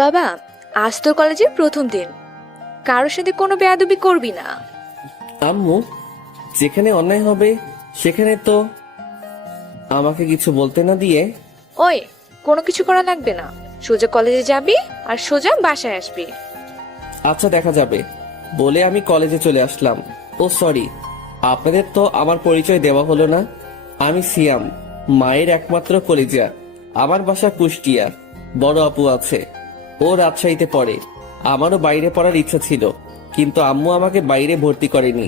বাবা, আজ তোর কলেজের প্রথম দিন, কারোর সাথে কোনো বেয়াদবি করবি না। আম্মু, যেখানে অন্যায় হবে সেখানে তো আমাকে কিছু বলতে না দিয়ে। ওই, কোনো কিছু করা লাগবে না, সোজা কলেজে যাবি আর সোজা বাসায় আসবি। আচ্ছা, দেখা যাবে বলে আমি কলেজে চলে আসলাম। ও সরি, আপনাদের তো আমার পরিচয় দেওয়া হলো না। আমি সিয়াম, মায়ের একমাত্র কলিজা। আমার বাসা কুষ্টিয়া। বড় আপু আছে, ও রাজশাহীতে পড়ে। আমারও বাইরে পড়ার ইচ্ছা ছিল, কিন্তু আম্মু আমাকে বাইরে ভর্তি করেনি।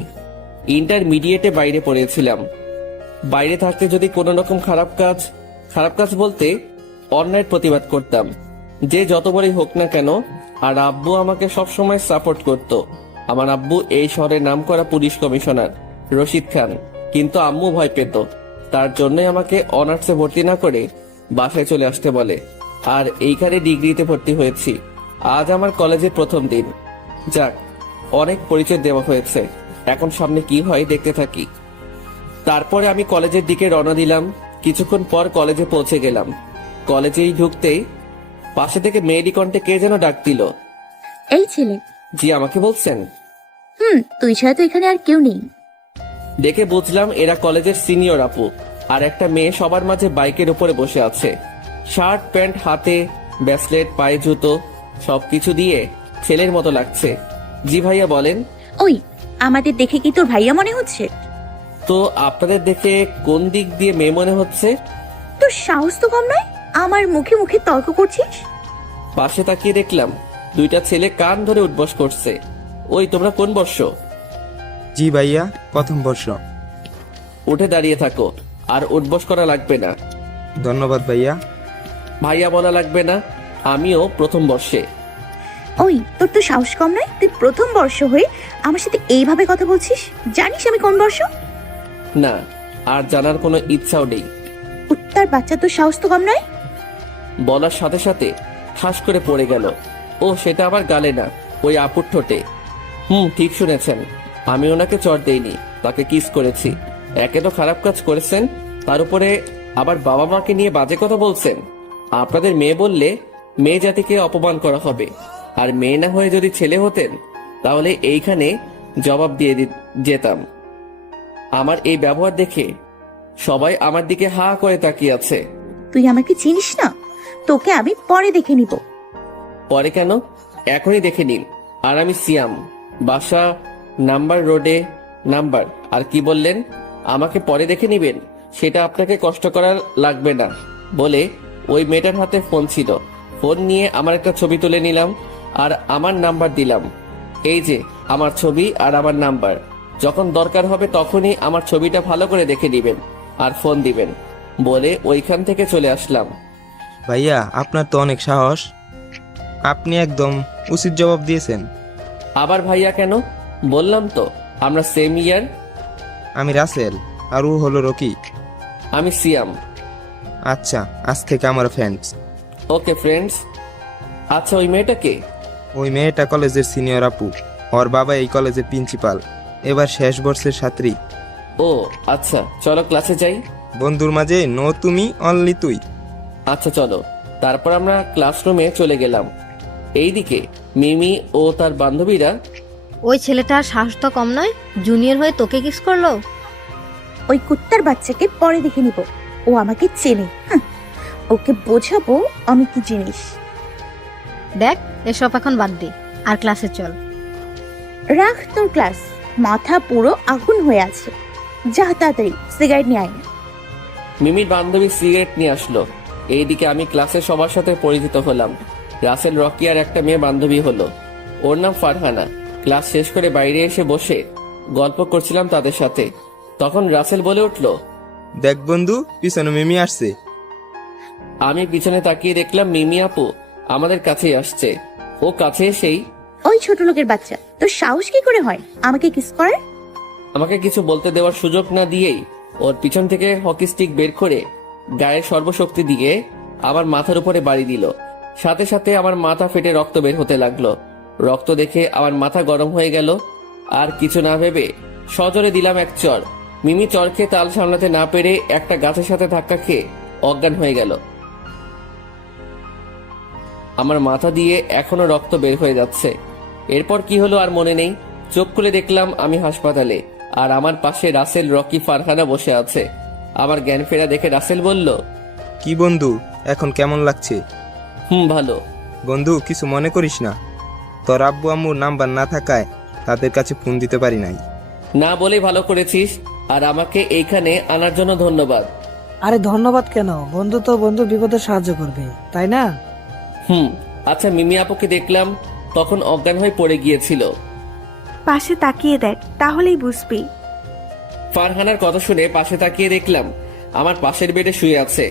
ইন্টারমিডিয়েটে বাইরে পড়েছিলাম। বাইরে থাকতে যদি কোনো রকম খারাপ কাজ বলতে অন্যায়ের প্রতিবাদ করতাম, যে যত বড়ই হোক না কেন। আর আব্বু আমাকে সবসময় সাপোর্ট করত। আমার আব্বু এই শহরের নামকরা পুলিশ কমিশনার রশিদ খান, কিন্তু আম্মু ভয় পেত। তার জন্যই আমাকে অনার্সে ভর্তি না করে বাসায় চলে আসতে বলে। আর এইখানে ডিগ্রিতে ভর্তি হয়েছি। আজ আমার কলেজের প্রথম দিন। যাক, অনেক পরিচয় দেওয়া হয়েছে, এখন সামনে কি হয় দেখতে থাকি। তারপরে আমি কলেজের দিকে রওনা দিলাম। কিছুক্ষণ পর কলেজে পৌঁছে গেলাম। কলেজেই ঢুকতেই পাশে থেকে মেয়েলি কণ্ঠে কে যেন ডাক দিল। এই ছেলে। জি, আমাকে বলছেন? তুই ছাড়া তো এখানে আর কেউ নেই। দেখে বুঝলাম এরা কলেজের সিনিয়র আপু। আর একটা মেয়ে সবার মাঝে বাইকের উপরে বসে আছে, শার্ট প্যান্ট হাতে, ব্রেসলেট, পায়ে জুতো, সবকিছু দিয়ে ছেলের মতো লাগছে। জি ভাইয়া, বলেন। ওই, আমাদের দেখে কি তোর ভাইয়া মনে হচ্ছে? তো আপনাদের দেখে কোন দিক দিয়ে মেয়ে মনে হচ্ছে? তোর সাহস তো কম নয়, আমার মুখে মুখে তর্ক করছিস। পাশে তাকিয়ে দেখলাম দুইটা ছেলে কান ধরে উঠবস করছে। ওই, তোমরা কোন বর্ষ? জি ভাইয়া, প্রথম বর্ষ। উঠে দাঁড়িয়ে থাকো, আর উঠবস করা লাগবে না। ধন্যবাদ ভাইয়া। ভাইয়া বলা লাগবে না, আমিও প্রথম বর্ষে। ওই, তোর তো সাহস কম নয়, তুই প্রথম বর্ষ হয়ে আমার সাথে এইভাবে কথা বলছিস। জানিস আমি কোন বর্ষ? না, আর জানার কোনো ইচ্ছাও নেই। উত্তর বাচ্চা, তোর সাহস তো কম নয়। বলার সাথে সাথে ঠাস করে পড়ে গেল। ও, সেটা আবার গালে না, ওই আপুর ঠোঁটে। ঠিক শুনেছেন, আমি ওনাকে চড় দেইনি, তাকে কিস করেছি। একে তো খারাপ কাজ করেছেন, তার উপরে আবার বাবা মাকে নিয়ে বাজে কথা বলছেন। আপনাদের মেয়ে বললে মেয়ে জাতিকে অপমান করা হবে, আর মেয়ে না হয়ে যদি ছেলে হতেন তাহলে এইখানে জবাব দিয়ে যেতাম। আমার এই ব্যবহার দেখে সবাই আমার দিকে হা করে তাকিয়ে আছে। তুই আমাকে চিনিস না, তোকে আমি পরে দেখে নিব। পরে কেন, এখনই দেখে নিন। আর আমি সিয়াম, বাসা নাম্বার রোডে। নাম্বার আর কি বললেন? আমাকে পরে দেখে নিবেন, সেটা আপনাকে কষ্ট করা লাগবে না বলে ওই মেয়েটার হাতে ফোন ছিল। ফোন নিয়ে আমার একটা ছবি তুলে নিলাম আর আমার নাম্বার দিলাম। এই যে আমার ছবি আর আমার নাম্বার, যখন দরকার হবে তখনই আমার ছবিটা ভালো করে দেখে নিবেন আর ফোন দিবেন বলে ওইখান থেকে চলে আসলাম। ভাইয়া, আপনার তো অনেক সাহস, আপনি একদম উচিত জবাব দিয়েছেন। আবার ভাইয়া কেন? বললাম তো আমরা সেম ইয়ার। আমি রাসেল, আর ও হলো রকি। আমি সিয়াম। আচ্ছা, আজ থেকে আমার ফ্রেন্ডস। Okay friends. আচ্ছা, ওই মেয়েটাকে? ওই মেয়েটা কলেজের সিনিয়র আপু, ওর বাবা এই কলেজের প্রিন্সিপাল, এবার শেষ বর্ষের ছাত্রী। ও আচ্ছা, চলো ক্লাসে যাই। বন্ধুর মাঝে নো তুমি, অনলি তুই। আচ্ছা চলো। তারপর আমরা ক্লাসরুমে চলে গেলাম। এইদিকে মিমি ও তার বান্ধবীরা। ওই ছেলেটার সাহস তো কম নয়, জুনিয়র হয়ে তোকে কিস করলো। ওই কুত্তার বাচ্চাকে পরে দেখে নিব, ও আমাকে চেনে। ওকে বোঝাবো আমি কি জিনিস। দেখ, এসব এখন বাদ দে, আর ক্লাসে চল। রাখ তোর ক্লাস, মাথা পুরো আগুন হয়ে আছে। যা তাড়াতাড়ি সিগারেট নিয়ে আয়। মিমির বান্ধবী সিগারেট নিয়ে আসলো। এইদিকে আমি ক্লাসের সবার সাথে পরিচিত হলাম। রাসেল, রকি আর একটা মেয়ে বান্ধবী হলো, ওর নাম ফারহানা। ক্লাস শেষ করে বাইরে এসে বসে গল্প করছিলাম তাদের সাথে। তখন রাসেল বলে উঠলো, দেখ বন্ধু, পিছনে মিমি আসছে। আমি পিছনে তাকিয়ে দেখলাম মিমি আপু আমাদের কাছেই আসছে। ও কাছে এসেই, ওই ছোট লোকের বাচ্চা, তোর সাহস কি করে হয় আমাকে কিস করার? আমাকে কিছু বলতে দেওয়ার সুযোগ না দিয়েই ওর পিছন থেকে হকি স্টিক বের করে গায়ের সর্বশক্তি দিয়ে আমার মাথার উপরে বাড়ি দিল। সাথে সাথে আমার মাথা ফেটে রক্ত বের হতে লাগলো। রক্ত দেখে আমার মাথা গরম হয়ে গেল। আর কিছু না ভেবে সজোরে দিলাম এক চড়। মিমি চড় খেয়ে তাল সামলাতে না পেরে একটা গাছের সাথে ধাক্কা খেয়ে অজ্ঞান হয়ে গেল। আমার মাথা দিয়ে এখনো রক্ত বের হয়ে যাচ্ছে। এরপর কি হলো আর মনে নেই। চোখ খুলে দেখলাম আমি হাসপাতালে, আর আমার পাশে রাসেল, রকি, ফারহানা বসে আছে। আমার জ্ঞান ফেরা দেখে রাসেল বলল, কি বন্ধু, এখন কেমন লাগছে? ভালো। বন্ধু, কিছু মনে করিস না? তোর আব্বু আম্মুর নাম্বার না থাকায় তাদের কাছে ফোন দিতে পারি নাই। না বলে ভালো করেছিস, আর আমাকে এইখানে আনার জন্য ধন্যবাদ। আরে ধন্যবাদ কেন, বন্ধু তো বন্ধু বিপদে সাহায্য করবে, তাই না? আচ্ছা, মিমি আপুকে দেখলাম তখন অজ্ঞান হয়ে পড়ে গিয়েছিল। পাশে তাকিয়ে দেখ, তাহলেই বুঝবি। ফারহানার কথা শুনে পাশে তাকিয়ে দেখলাম আমার পাশের বেডে শুয়ে আছে।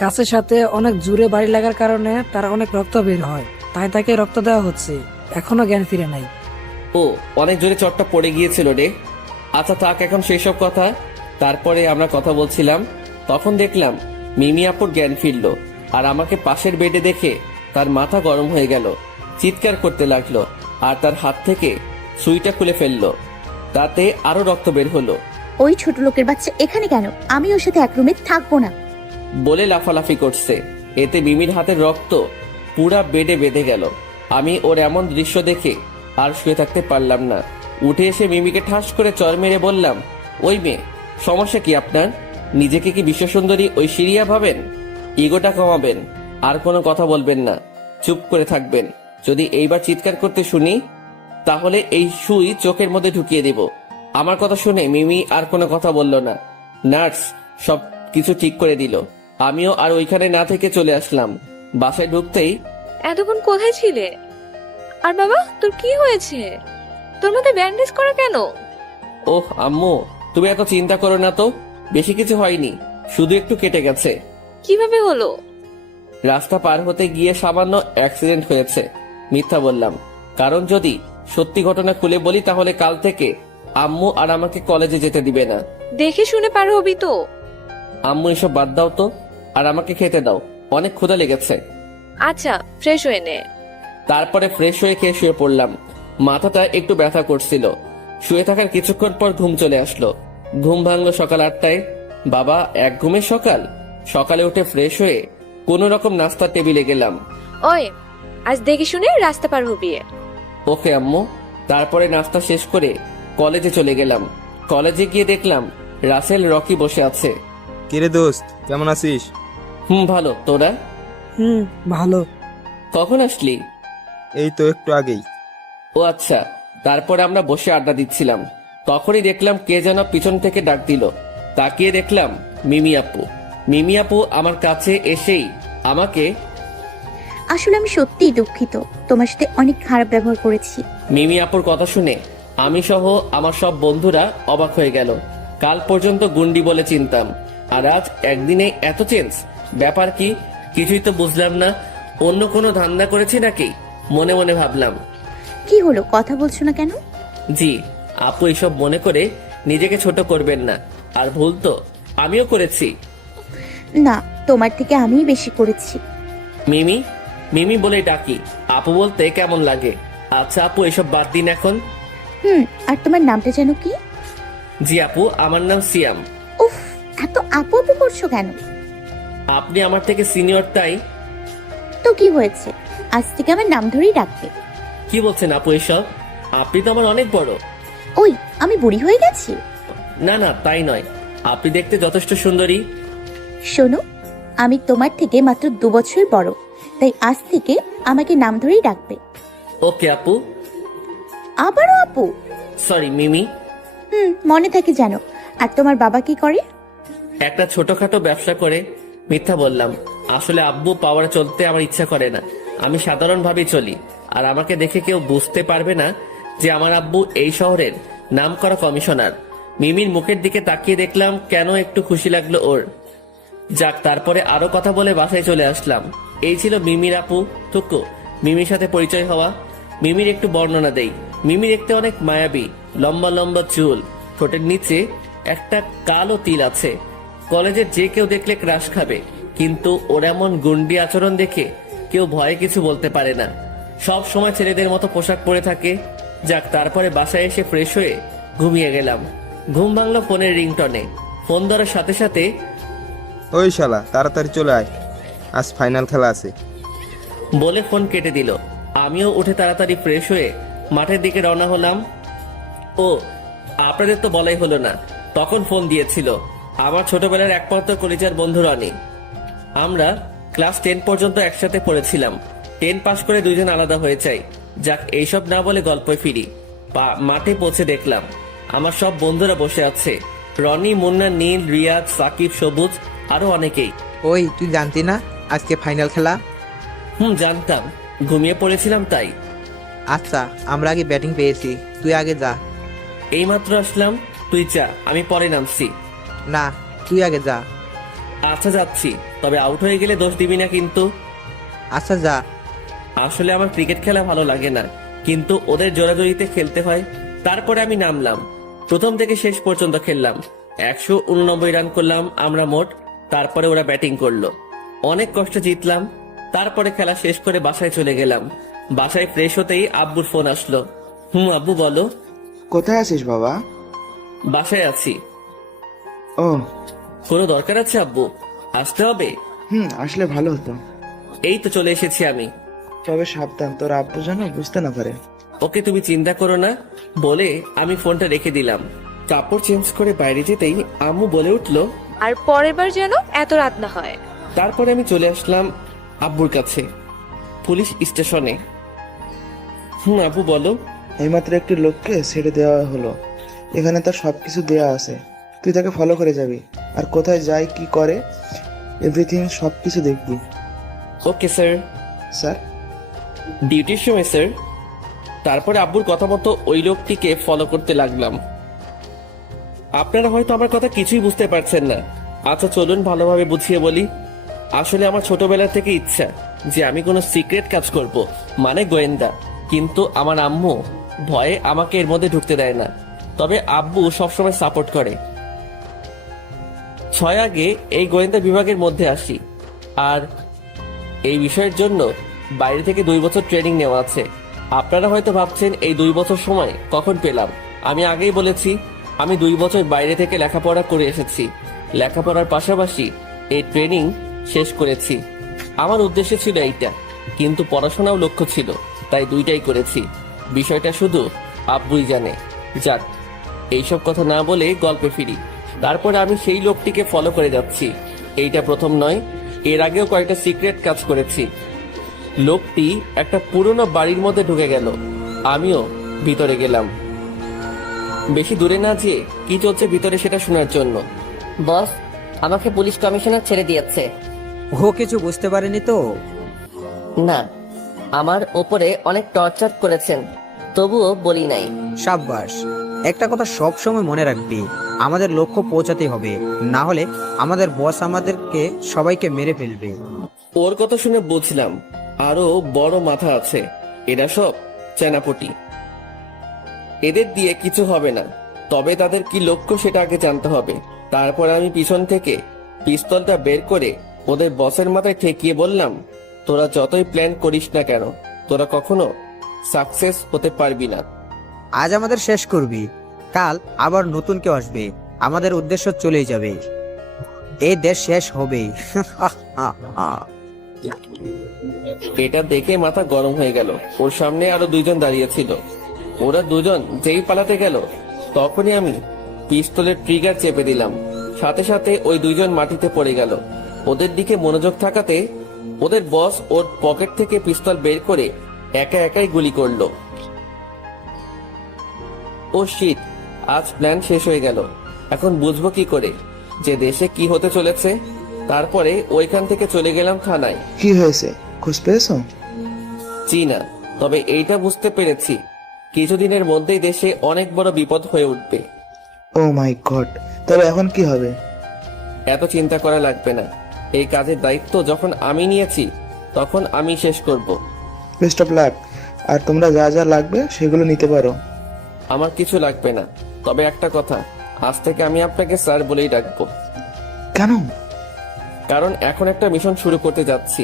গাছের সাথে অনেক জোরে বাড়ি লাগার কারণে তার অনেক রক্ত বের হয়, তাই তাকে রক্ত দেওয়া হচ্ছে। এখনো জ্ঞান ফিরে নাই। ও, অনেক জোরে চটটা পড়ে গিয়েছিল রে। আচ্ছা থাক এখন সেসব কথা। তারপরে আমরা কথা বলছিলাম, তখন দেখলাম মিমি আপুর জ্ঞান ফিরল, আর আমাকে পাশের বেডে দেখে তার মাথা গরম হয়ে গেল। চিৎকার করতে লাগলো, আর তার হাত থেকে সুইটা খুলে ফেললো। তাতে আরো রক্ত বের হলো। ওই ছোট লোকের বাচ্চা এখানে কেন? আমি ওর সাথে এক রুমে থাকবো না। বলে লাফালাফি করছে। এতে মিমির হাতের রক্ত পুরা বেডে বেঁধে গেল। আমি ওর এমন দৃশ্য দেখে আর শুয়ে থাকতে পারলাম না। উঠে এসে মিমিকে ঠাস করে চর মেরে বললাম, ওই মেয়ে, সমস্যা কি আপনার? নিজেকে কি বিশ্বসুন্দরী ঐশ্বরিয়া ভাবেন? ইগোটা কমাবেন, আর কোনো কথা বলবেন না, চুপ করে থাকবেন। যদি এইবার চিৎকার করতে শুনি তাহলে এই সুই চোখের মধ্যে ঢুকিয়ে দেব। আমার কথা শুনে মিমি আর কোনো কথা বলল না। নার্স সব কিছু ঠিক করে দিল। আমিও আর ওইখানে না থেকে চলে আসলাম। বাসায় ঢুকতেই, এতক্ষণ কোথায় ছিলে? আর বাবা, তোর কি হয়েছে? তোর মাথায় ব্যান্ডেজ করা কেন? ওহ আম্মু, তুমি এত চিন্তা করো না তো, বেশি কিছু হয়নি, শুধু একটু কেটে গেছে। কিভাবে হলো? রাস্তা পার হতে গিয়ে সামান্য অ্যাক্সিডেন্ট হয়েছে। মিথ্যা বললাম, কারণ যদি সত্যি ঘটনা খুলে বলি তাহলে কাল থেকে আম্মু আর আমাকে কলেজে যেতে দিবে না। দেখে শুনে পার হবি তো। আম্মু এসব বাদ দাও তো, আর আমাকে খেতে দাও, অনেক ক্ষুধা লেগেছে। আচ্ছা, ফ্রেশ হয়ে নে। তারপরে ফ্রেশ হয়ে খেয়ে শুয়ে পড়লাম। মাথাটা একটু ব্যথা করছিল। শুয়ে থাকার কিছুক্ষণ পর ঘুম চলে আসলো। ঘুম ভাঙলো সকাল 8টায়। বাবা, এক ঘুমের সকাল। সকালে উঠে ফ্রেশ হয়ে কোনো রকম নাস্তার টেবিলে গেলাম। ওই, আজ দেখে শুনে রাস্তা পার হবি। ওকে আম্মু। তারপরে নাস্তা শেষ করে কলেজে চলে গেলাম। কলেজে গিয়ে দেখলাম রাসেল, রকি বসে আছে। কিরে দোস্ত, কেমন আছিস? ভালো, তোরা? ভালো। কখন আসলি? এই তো একটু আগেই। ও আচ্ছা। তারপরে আমরা বসে আড্ডা দিচ্ছিলাম, তখনই দেখলাম কে যেন পিছন থেকে ডাক দিল। তাকিয়ে দেখলাম মিমি আপু। মিমি আপু আমার কাছে এসেই আমাকে, আসলে আমি সত্যিই দুঃখিত, তোমার সাথে অনেক খারাপ ব্যবহার করেছি। মিমি আপুর কথা শুনে আমি সহ আমার সব বন্ধুরা অবাক হয়ে গেল। কাল পর্যন্ত গুন্ডি বলে চিনতাম, আর আজ একদিনে এত চেঞ্জ। ব্যাপার কি? কিছুই তো বুঝলাম না। অন্য কোনো ধান্দা করেছি নাকি? মনে মনে ভাবলাম। কি হলো, কথা বলছো না কেন? জি, আপু এসব মনে করে নিজেকে ছোট করবেন না। আর ভুল তো আমিও করেছি। না, তোমার থেকে আমিই বেশি করেছি। মিমি, মিমি বলে ডাকি, আপু বলতে কেমন লাগে? আচ্ছা আপু, এসব বাদ দিন এখন। আর তোমার নামটা যেন কি? জি আপু, আমার নাম সিয়াম। উফ, এত আপু আপু করছো কেন? আপনি আমার থেকে সিনিয়র তাই। তো কি হয়েছে, আজ থেকে আমার নাম ধরেই ডাকবে। কি বলছেন আপু এসব? আপনি তো আমার অনেক বড়। ওই, আমি বুড়ি হয়ে গেছি? না না, তাই নয়, আপনি দেখতে যথেষ্ট সুন্দরী। শোনো, আমি তোমার থেকে মাত্র 2 বছর বড়, তাই আজ থেকে আমাকে নাম ধরেই ডাকবে। ওকে আপু। আবারও আপু? সরি মিমি। মনে থাকে জানো। আর তোমার বাবা কি করে? একটা ছোটখাটো ব্যবসা করে। মিথ্যা বললাম, আসলে আব্বু পাওয়ার চলতে আমার ইচ্ছা করে না। আমি সাধারণভাবেই চলি, আর আমাকে দেখে কেউ বুঝতে পারবে না যে আমার আব্বু এই শহরের নামকরা কমিশনার। মিমির মুখের দিকে তাকিয়ে দেখলাম কেন একটু খুশি লাগলো ওর। যাক, তারপরে আরো কথা বলে বাসায় চলে আসলাম। এই ছিল মিমির আপু টুকু। মিমির সাথে পরিচয় হওয়া। মিমির একটু বর্ণনা দেই। মিমি দেখতে অনেক মায়াবী, লম্বা লম্বা চুল, ঠোঁটের নিচে একটা কালো তিল আছে। কলেজে যে কেউ দেখলে ক্রাশ খাবে, কিন্তু ওর এমন গুন্ডি আচরণ দেখে কেউ ভয়ে কিছু বলতে পারে না। সব সময় ছেলেদের মতো পোশাক পরে থাকে। যাক, তারপরে বাসায় এসে ফ্রেশ হয়ে ঘুমিয়ে গেলাম। ঘুম ভাঙলো ফোনের রিংটনে। ফোন ধরার সাথে সাথে, ওই শালা, তাড়াতাড়ি চলে আয়, আজ ফাইনাল খেলা আছে। বলে ফোন কেটে দিল। আমিও উঠে তাড়াতাড়ি ফ্রেশ হয়ে মাঠের দিকে রওনা হলাম। ও আপনাদের তো বলাই হলো না, তখন ফোন দিয়েছিল আমার ছোটবেলার একমাত্র কলেজের বন্ধু রনি। আমরা ক্লাস 10 পর্যন্ত একসাথে পড়েছিলাম। 10 পাশ করে দুইজন আলাদা হয়ে যাই। যাক, এইসব না বলে গল্পে ফিরি। মাঠে পৌঁছে দেখলাম আমার সব বন্ধুরা বসে আছে। রনি, মুন্না, নীল, রিয়াজ, সাকিব, সবুজ, আরো অনেকেই। ওই তুই জানতি না আজকে ফাইনাল খেলা? জানতাম, ঘুমিয়ে পড়েছিলাম তাই। আচ্ছা, আমরা আগে ব্যাটিং পেয়েছি, তুই আগে যা। এইমাত্র আসলাম, তুই যা, আমি পরে নামছি। না, তুই আগে যা। আচ্ছা যাচ্ছি, তবে আউট হয়ে গেলে দোষ দিবি না কিন্তু। আচ্ছা যা। আসলে আমার ক্রিকেট খেলা ভালো লাগে না, কিন্তু ওদের জোরাজোরিতে খেলতে হয়। তারপরে আমি নামলাম, প্রথম থেকে শেষ পর্যন্ত খেললাম। 189 রান করলাম আমরা মোট। তারপরে ওরা ব্যাটিং করলো, অনেক কষ্টে জিতলাম। তারপরে খেলা শেষ করে বাসায় চলে গেলাম। বাসায় ফ্রেশ হতেই আব্বুর ফোন আসলো। আব্বু বলো। কোথায় আছিস বাবা? বাসায় আছি। ও, কোনো দরকার আছে আব্বু? আসতে হবে? আসলে ভালো হতো। এই তো চলে এসেছি আমি। তবে সাবধান, তোর আব্বু যেন বুঝতে না পারে। ওকে, তুমি চিন্তা করো না বলে আমি ফোনটা রেখে দিলাম। কাপড় চেঞ্জ করে বাইরে যেতেই আম্মু বলে উঠলো, আর পরের বার যেন এত রাত না হয়। তারপরে আমি চলে আসলাম আব্বুর কাছে, পুলিশ স্টেশনে। আব্বু বলো। এইমাত্র একটি লোককে ছেড়ে দেওয়া হলো। এখানে তার সবকিছু দেয়া আছে, তুই তাকে ফলো করে যাবি, আর কোথায় যায় কি করে এভরিথিং সবকিছু দেখবি। Okay sir. স্যার? ডিউটির সময় স্যার। তারপরে আব্বুর কথা মতো ওই লোকটিকে ফলো করতে লাগলাম। আপনারা হয়তো আমার কথা কিছুই বুঝতে পারছেন না। আচ্ছা চলুন ভালোভাবে বুঝিয়ে বলি। আসলে আমার ছোটবেলা থেকে ইচ্ছা যে আমি কোনো সিক্রেট কাজ করব, মানে গোয়েন্দা। কিন্তু আমার আম্মু ভয়ে আমাকে এর মধ্যে ঢুকতে দেয় না। তবে আব্বু সবসময় সাপোর্ট করে। 6 আগে এই গোয়েন্দা বিভাগের মধ্যে আসি, আর এই বিষয়ের জন্য বাইরে থেকে 2 বছর ট্রেনিং নেওয়া আছে। আপনারা হয়তো ভাবছেন এই 2 বছর সময় কখন পেলাম। আমি আগেই বলেছি, আমি 2 বছর বাইরে থেকে লেখাপড়া করে এসেছি। লেখাপড়ার পাশাপাশি এই ট্রেনিং শেষ করেছি। আমার উদ্দেশ্য ছিল এইটা, কিন্তু পড়াশোনাও লক্ষ্য ছিল, তাই দুইটাই করেছি। বিষয়টা শুধু আব্বুই জানে। যাক, এইসব কথা না বলে গল্পে ফিরি। তারপরে আমি সেই লোকটিকে ফলো করে যাচ্ছি। এইটা প্রথম নয়, এর আগেও কয়েকটা সিক্রেট কাজ করেছি। লোকটি একটা পুরনো বাড়ির মধ্যে ঢুকে গেল, আমিও ভিতরে গেলাম। বেশি দূরে না যেয়ে কি চলছে ভিতরে সেটা শোনার জন্য। বস, আমাকে পুলিশ কমিশনার ছেড়ে দিয়েছে। ও কিছু বুঝতে পারেনি তো? না, আমার ওপরে অনেক টর্চার করেছেন, তবুও বলি নাই। সাব্বাস। একটা কথা সব সময় মনে রাখবি, আমাদের লক্ষ্য পৌঁছাতে হবে, না হলে আমাদের বস আমাদেরকে সবাইকে মেরে ফেলবে। ওর কথা শুনে বুঝলাম আরো বড় মাথা আছে। এরা সব চেনাপটি, এদের দিয়ে কিছু হবে না। তবে তাদের কি লক্ষ্য সেটা আগে জানতে হবে। তারপর আমি পিছন থেকে পিস্তলটা বের করে ওদের বসের মাথায় ঠেকিয়ে বললাম, তোরা যতই প্ল্যান করিস না কেন, তোরা কখনো সাকসেস হতে পারবি না। আজ আমাদের শেষ করবি, কাল আবার নতুন কেউ আসবে, আমাদের উদ্দেশ্য চলেই যাবে, এই দেশ শেষ হবেই। এটা দেখে মাথা গরম হয়ে গেল। ওর সামনে আরো 2 জন দাঁড়িয়ে ছিল। ওরা 2 জন যেই পালাতে গেল, তখনই আমি পিস্তলের ট্রিগার চেপে দিলাম। সাথে সাথে ওই 2 জন মাটিতে পড়ে গেল। ওদের দিকে মনোযোগ থাকাতে ওদের বস ওর পকেট থেকে পিস্তল বের করে একা একাই গুলি করলো। ও শিট, আজ প্ল্যান শেষ হয়ে গেল। এখন বুঝবো কি করে যে দেশে কি হতে চলেছে। তারপরে ওইখান থেকে চলে গেলাম থানায়। কি হয়েছে, খোঁজ পেয়েছো? জি না, তবে এইটা বুঝতে পেরেছি কিছুদিনের মধ্যেই দেশে অনেক বড় বিপদ হয়ে উঠবে। ও মাই গড, তবে এখন কি হবে? এত চিন্তা করা লাগবে না। এই কাজের দায়িত্ব যখন আমি নিয়েছি, তখন আমি শেষ করব। Best of luck. আর তোমরা যা যা লাগবে সেগুলো নিতে পারো। আমার কিছু লাগবে না, তবে একটা কথা, আজ থেকে আমি আপনাকে স্যার বলেই ডাকবো। কেন? কারণ এখন একটা মিশন শুরু করতে যাচ্ছি,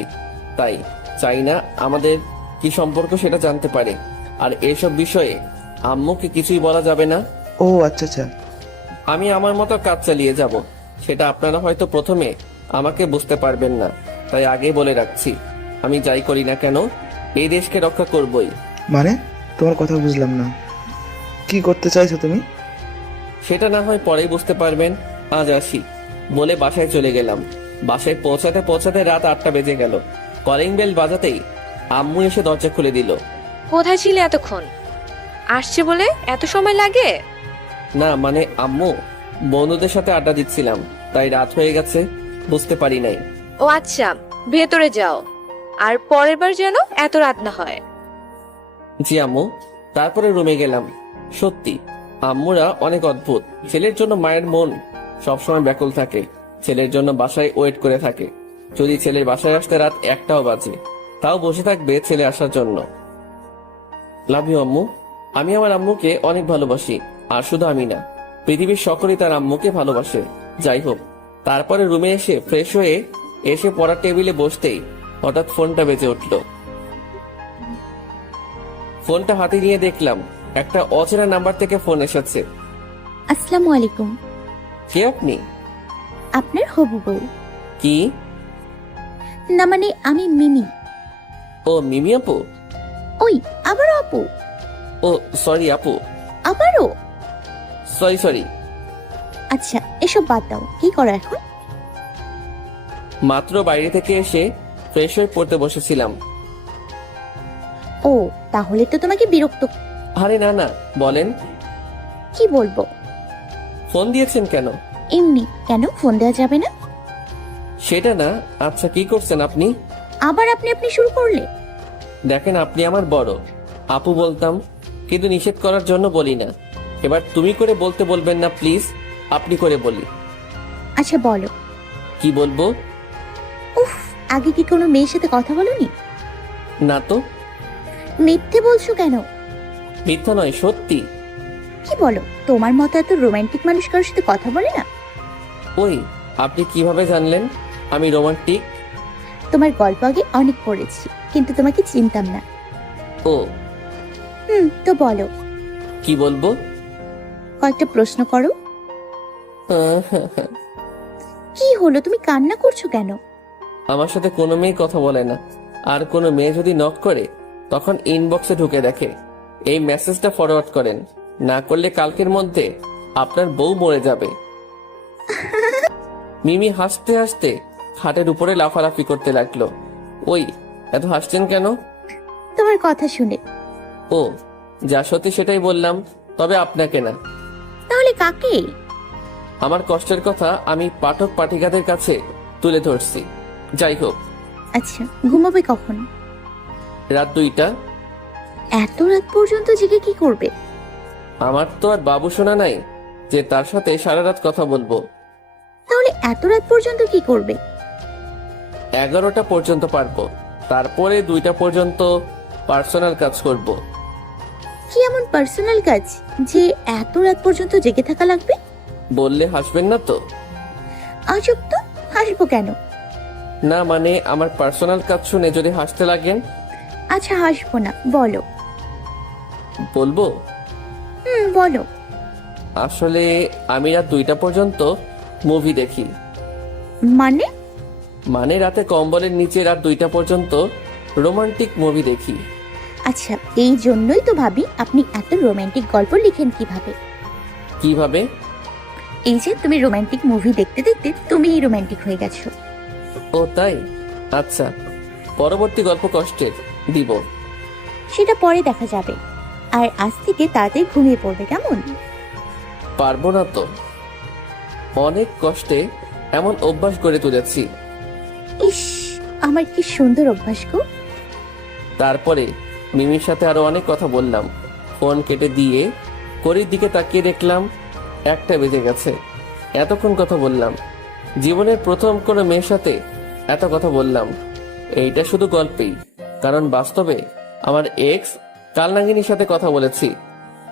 তাই চাই না আমাদের কি সম্পর্ক সেটা জানতে পারে। আর এসব বিষয়ে আম্মুকে কিছুই বলা যাবে না। ও আচ্ছা আচ্ছা। আমি আমার মতো কাজ চালিয়ে যাব। সেটা আপনারা হয়তো প্রথমে আমাকে বুঝতে পারবেন না, তাই আগে বলে রাখছি। আমি যাই করি না কেন এই দেশকে রক্ষা করবই। মানে তোমার কথা বুঝলাম না, কি করতে চাইছো তুমি? সেটা না হয় পরেই বুঝতে পারবেন, আজ আসি বলে বাসায় চলে গেলাম। বাসায় পৌঁছাতে পৌঁছাতে রাত 8টা বেজে গেল। কলিং বেল বাজাতেই আম্মু এসে দরজা খুলে দিল। কোথায় ছিলে এতক্ষণ? আসছে বলে এত সময় লাগে? না মানে আম্মু, বন্ধুদের সাথে আড্ডা দিচ্ছিলাম, তাই রাত হয়ে গেছে, বুঝতে পারি নাই। ও আচ্ছা, ভেতরে যাও, আর পরের বার যেন এত রাত না হয়। জি আম্মু। তারপরে রুমে গেলাম। সত্যি আম্মুরা অনেক অদ্ভুত। ছেলের জন্য মায়ের মন সবসময় ব্যাকুল থাকে, ছেলের জন্য বাসায় ওয়েট করে থাকে। যদি ছেলের বাসায় আসতে রাত 1টাও বাজে, তাও বসে থাকবে ছেলে আসার জন্য। লাভ ইউ আম্মু। আমি আমার আম্মুকে অনেক ভালোবাসি, আর শুধু আমি না, পৃথিবীর সকলেই তার আম্মুকে ভালোবাসে। যাই হোক, তারপরে রুমে এসে ফ্রেশ হয়ে এসে পড়ার টেবিলে বসতেই হঠাৎ ফোনটা বেজে উঠল। ফোনটা হাতে নিয়ে দেখলাম একটা অচেনা নাম্বার থেকে ফোন এসেছে। আসসালামু আলাইকুম। কে আপনি? আপনার হবু বউ। কি? না মানে আমি মিমি। ও মিমি আপু? ওই আবারও আপু? ও সরি আপু। আবারও? সরি। আচ্ছা এসব বাদ দাও, কি করো এখন? মাত্র বাইরে থেকে এসে ফ্রেশ হয়ে পড়তে বসেছিলাম। ও তাহলে তো তোমাকে বিরক্ত। আরে না না, বলেন। কি বলবো? ফোন দিয়েছেন কেন? এমনি। কেন ফোন দেওয়া যাবে না? সেটা না, আচ্ছা কি করছেন আপনি? আবার আপনি শুরু করলে। দেখেন আপনি আমার বড়, আপু বলতাম, কিন্তু নিষেধ করার জন্য বলি না। এবার তুমি করে বলতে বলবেন না প্লিজ, আপনি করে বলি। আচ্ছা বলো। কি বলবো? উফ, আগে কি কোনো মেয়ের সাথে কথা বলোনি? না তো। মিথ্যে বলছো কেন? মিথ্যা নয়, সত্যি। কি বলো, তোমার মতো এত রোমান্টিক মানুষ কারোর সাথে কথা বলে না? ওই আপনি কিভাবে জানলেন আমি রোমান্টিক? তোমার গল্প আগে অনেক পড়েছি, কিন্তু তোমাকে চিনতাম না। ও তো বলো। কি বলবো? কয়েকটা প্রশ্ন করো। কি হলো, তুমি কান্না করছো কেন? আমার সাথে কোনো মেয়ে কথা বলে না, আর কোনো মেয়ে যদি নক করে তখন ইনবক্সে ঢুকে দেখে। এই মেসেজটা ফরওয়ার্ড করেন, না করলে কালকের মধ্যে আপনার বউ মরে যাবে। মিমি হাসতে হাসতে খাটের উপরে লাফালাফি করতে লাগলো। ওই এত হাসছেন কেন? তোমার কথা শুনে। ও যা সত্যি সেটাই বললাম, তবে আপনাকে না। তাহলে কাকে? আমার কষ্টের কথা আমি পাঠক পাঠিকাদের কাছে তুলে ধরছি। যাই হোক, আচ্ছা ঘুমাবে কখন? রাত 2টা। এত রাত পর্যন্ত জেগে কি করবে? আমার তো আর বাবু শোনা নাই যে তার সাথে সারা রাত কথা বলবো। তাহলে এত রাত পর্যন্ত কি করবে? 11টা পর্যন্ত পারবো, তারপরে 2টা পর্যন্ত পার্সোনাল কাজ করব। কি এমন পার্সোনাল কাজ যে এত রাত পর্যন্ত জেগে থাকা লাগবে? বললে হাসবেন না তো? আজব তো, হাসবো কেন? না মানে আমার পার্সোনাল কাজ শুনে যদি হাসতে লাগেন। আচ্ছা হাসবো না, বলো। বলবো? বলো। আসলে আমি রাত 2টা পর্যন্ত মুভি দেখি। মানে রাতে কম্বলের নিচে রাত 2টা পর্যন্ত রোমান্টিক মুভি দেখি। আচ্ছা এই জন্যই তো ভাবি আপনি এত রোমান্টিক গল্প লিখেন কিভাবে। কিভাবে? এই যে তুমি রোমান্টিক মুভি দেখতে দেখতে তুমিই রোমান্টিক হয়ে গেছো। ও তাই? আচ্ছা, পরবর্তী গল্প কষ্টের দিব। সেটা পরে দেখা যাবে। আর আজ থেকে তাড়াতাড়ি ঘুমিয়ে পড়বে, কেমন? পারবো না তো, অনেক কষ্টে এমন অভ্যাস গড়ে তুলেছি। ইস, আমার কি সুন্দর অভ্যাস গো। তারপরে মিমির সাথে আরো অনেক কথা বললাম। ফোন কেটে দিয়ে ঘড়ির দিকে তাকিয়ে দেখলাম 1টা বেজে গেছে। এতক্ষণ কথা বললাম, জীবনের প্রথম কোনো মেয়ের সাথে এত কথা বললাম। এইটা শুধু গল্পেই, কারণ বাস্তবে আমার এক্স কালনাগিনীর সাথে কথা বলেছি।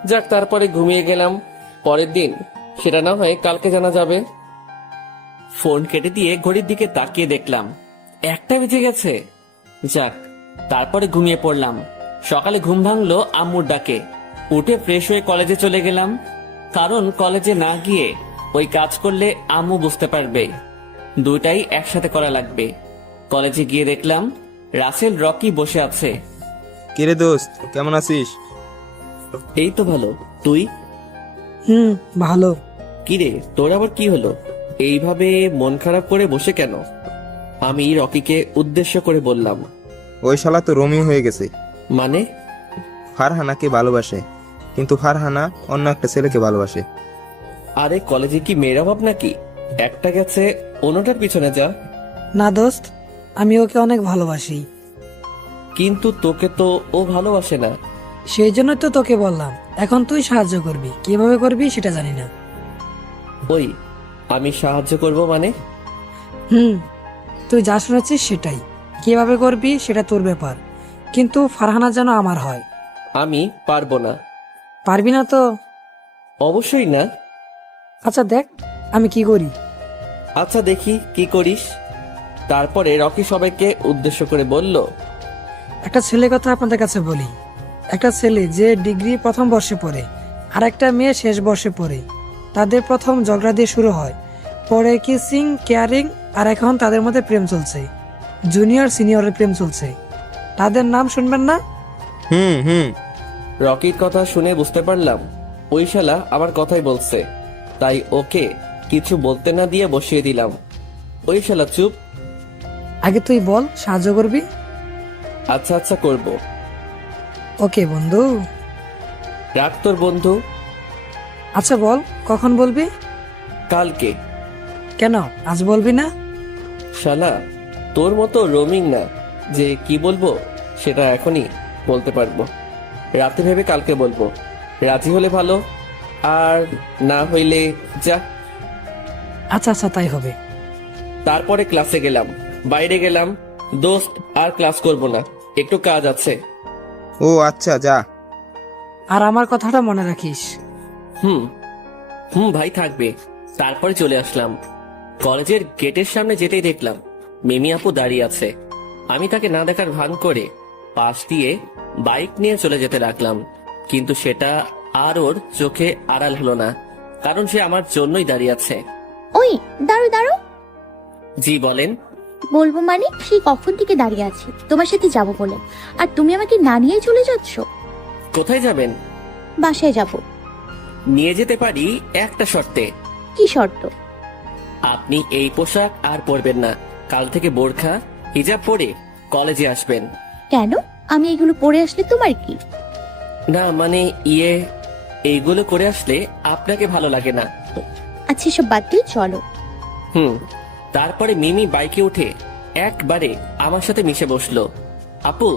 যাক, তারপরে ঘুমিয়ে গেলাম। পরের দিন সেটা না হয় কালকে জানা যাবে। ফোন কেটে দিয়ে ঘড়ির দিকে তাকিয়ে দেখলাম 1টা বেজে গেছে। যাক, তারপরে ঘুমিয়ে পড়লাম। সকালে ঘুম ভাঙলো আম্মুর ডাকে। উঠে ফ্রেশ হয়ে কলেজে চলে গেলাম, কারণ কলেজে না গিয়ে ওই কাজ করলে আম্মু বুঝতে পারবে। দুইটাই একসাথে করা লাগবে। কলেজে গিয়ে দেখলাম রাসেল রকি বসে আছে। কিরে দোস্ত, কেমন আছিস? এই তো ভালো, তুই? ভালো। কিরে, তোর আবার কি হলো? এইভাবে মন খারাপ করে বসে কেন? আমি রকিকে উদ্দেশ্য করে বললাম। ওই শালা তো রোমিও হয়ে গেছে। মানে? ফারহানাকে ভালোবাসে, কিন্তু ফারহানা অন্য একটা ছেলেকে ভালোবাসে। আরে কলেজে কি মেয়ের অভাব নাকি? একটা গেছে অন্যটার পিছনে যা। না দোস্ত, আমি ওকে অনেক ভালোবাসি। কিন্তু তোকে তো ও ভালোবাসে না। সেই জন্য তো তোকে বললাম, এখন তুই সাহায্য করবি, কিভাবে করবি সেটা জানি না। ওই, আমি সাহায্য করব মানে? তুই যা শুনেছিস সেটাই, কিভাবে করবি সেটা তোর ব্যাপার, কিন্তু ফারহানা যেন আমার হয়। আমি পারবো না। পারবি না তো? অবশ্যই না। আচ্ছা দেখ আমি কি করি। আচ্ছা দেখি কি করিস। তারপরে রকি সবাইকে উদ্দেশ্য করে বলল, একটা ছেলে কথা আপনাদের কাছে বলি। একটা ছেলে যে ডিগ্রি প্রথম বর্ষে পড়ে, আর একটা মেয়ে শেষ বর্ষে পড়ে। তাদের প্রথম ঝগড়া দিয়ে শুরু হয়, পরে কিসিং, কেয়ারিং, আর এখন তাদের মধ্যে প্রেম চলছে। জুনিয়র সিনিয়রের প্রেম চলছে। তাদের নাম শুনবেন না? হুম। রকির কথা শুনে বুঝতে পারলাম ওই শালা আমার কথাই বলছে, তাই ওকে কিছু বলতে না দিয়ে বসিয়ে দিলাম। ওই শালা চুপ। আগে তুই বল, সাহায্য করবি? আচ্ছা আচ্ছা করব। ওকে বন্ধু। রাখ তোর বন্ধু। আচ্ছা বল, কখন বলবি? কালকে। কেন আজ বলবি না? শালা তোর মতো রোমিং না যে কি বলবো সেটা এখনই বলতে পারবো। রাতে ভেবে কালকে বলবো। রাজি হলে ভালো, আর না হইলে যা। আচ্ছা আচ্ছা তাই হবে। তারপরে ক্লাসে গেলাম। বাইরে গেলাম, দোস্ত আর ক্লাস করব না, একটু কাজ আছে। ও আচ্ছা, যা। আর আমার কথাটা মনে রাখিস। হুম হুম ভাই, থাকবে। তারপরে চলে আসলাম। কলেজের গেটের সামনে যেতেই দেখলাম মিমি আপু দাঁড়িয়ে আছে। আমি তাকে না দেখার ভান করে পাশ দিয়ে বাইক নিয়ে চলে যেতে লাগলাম, কিন্তু সেটা আর ওর চোখে আড়াল হলো না, কারণ সে আমার জন্যই দাঁড়িয়ে আছে। ওই দাঁড়ো দাঁড়ো। জি বলেন। বলবো মানে, সেই কখন থেকে দাঁড়িয়ে আছি তোমার সাথে যাবো বলে, আর তুমি আমাকে না নিয়েই চলে যাচ্ছ। কোথায় যাবেন? বাসায় যাব। নিয়ে যেতে পারি একটা শর্তে। কি শর্ত? আপনি এই পোশাক আর পরবেন না। কাল থেকে বোরখা হিজাব পরে কলেজে আসবেন। কেন? আমি এগুলো পরে আসলে তোমার কি? না মানে এইগুলো করে আসলে আপনাকে ভালো লাগে না। আচ্ছা এসব বাদ দিয়ে চলো। তারপরে মিমি বাইকে উঠে একবারে আমার সাথে মিশে বসলো। আপু।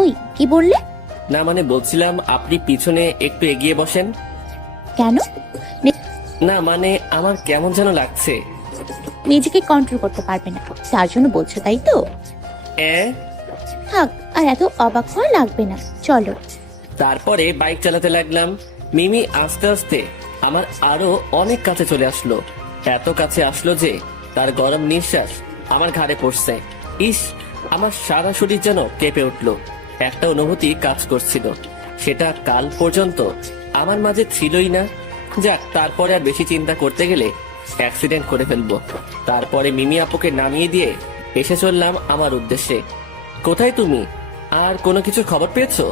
ওই কি বললে? না মানে বলছিলাম আপনি পিছনে একটু এগিয়ে বসেন। কেন? না মানে আমার কেমন যেন লাগছে। নিজেকে কন্ট্রোল করতে পারবে না তার জন্য বলছো, তাই তো? থাক, আর এত অবাক হওয়া লাগবে না, চলো। তারপরে বাইক চালাতে লাগলাম। মিমি আস্তে আস্তে আমার আরো অনেক কাছে চলে আসলো। এত কাছে আসলো যে তার গরম নিঃশ্বাস আমার ঘাড়ে পড়ছে। ইস, আমার সারা শরীর যেন কেঁপে উঠলো। একটা অনুভূতি কাজ করছিল, সেটা কাল পর্যন্ত আমার মাঝে ছিলই না। যাক, তারপরে আর বেশি চিন্তা করতে গেলে অ্যাক্সিডেন্ট করে ফেলবো। তারপরে মিমি আপুকে নামিয়ে দিয়ে এসে চললাম আমার উদ্দেশ্যে। কোথায় তুমি? আর কোনো কিছু খবর পেয়েছো?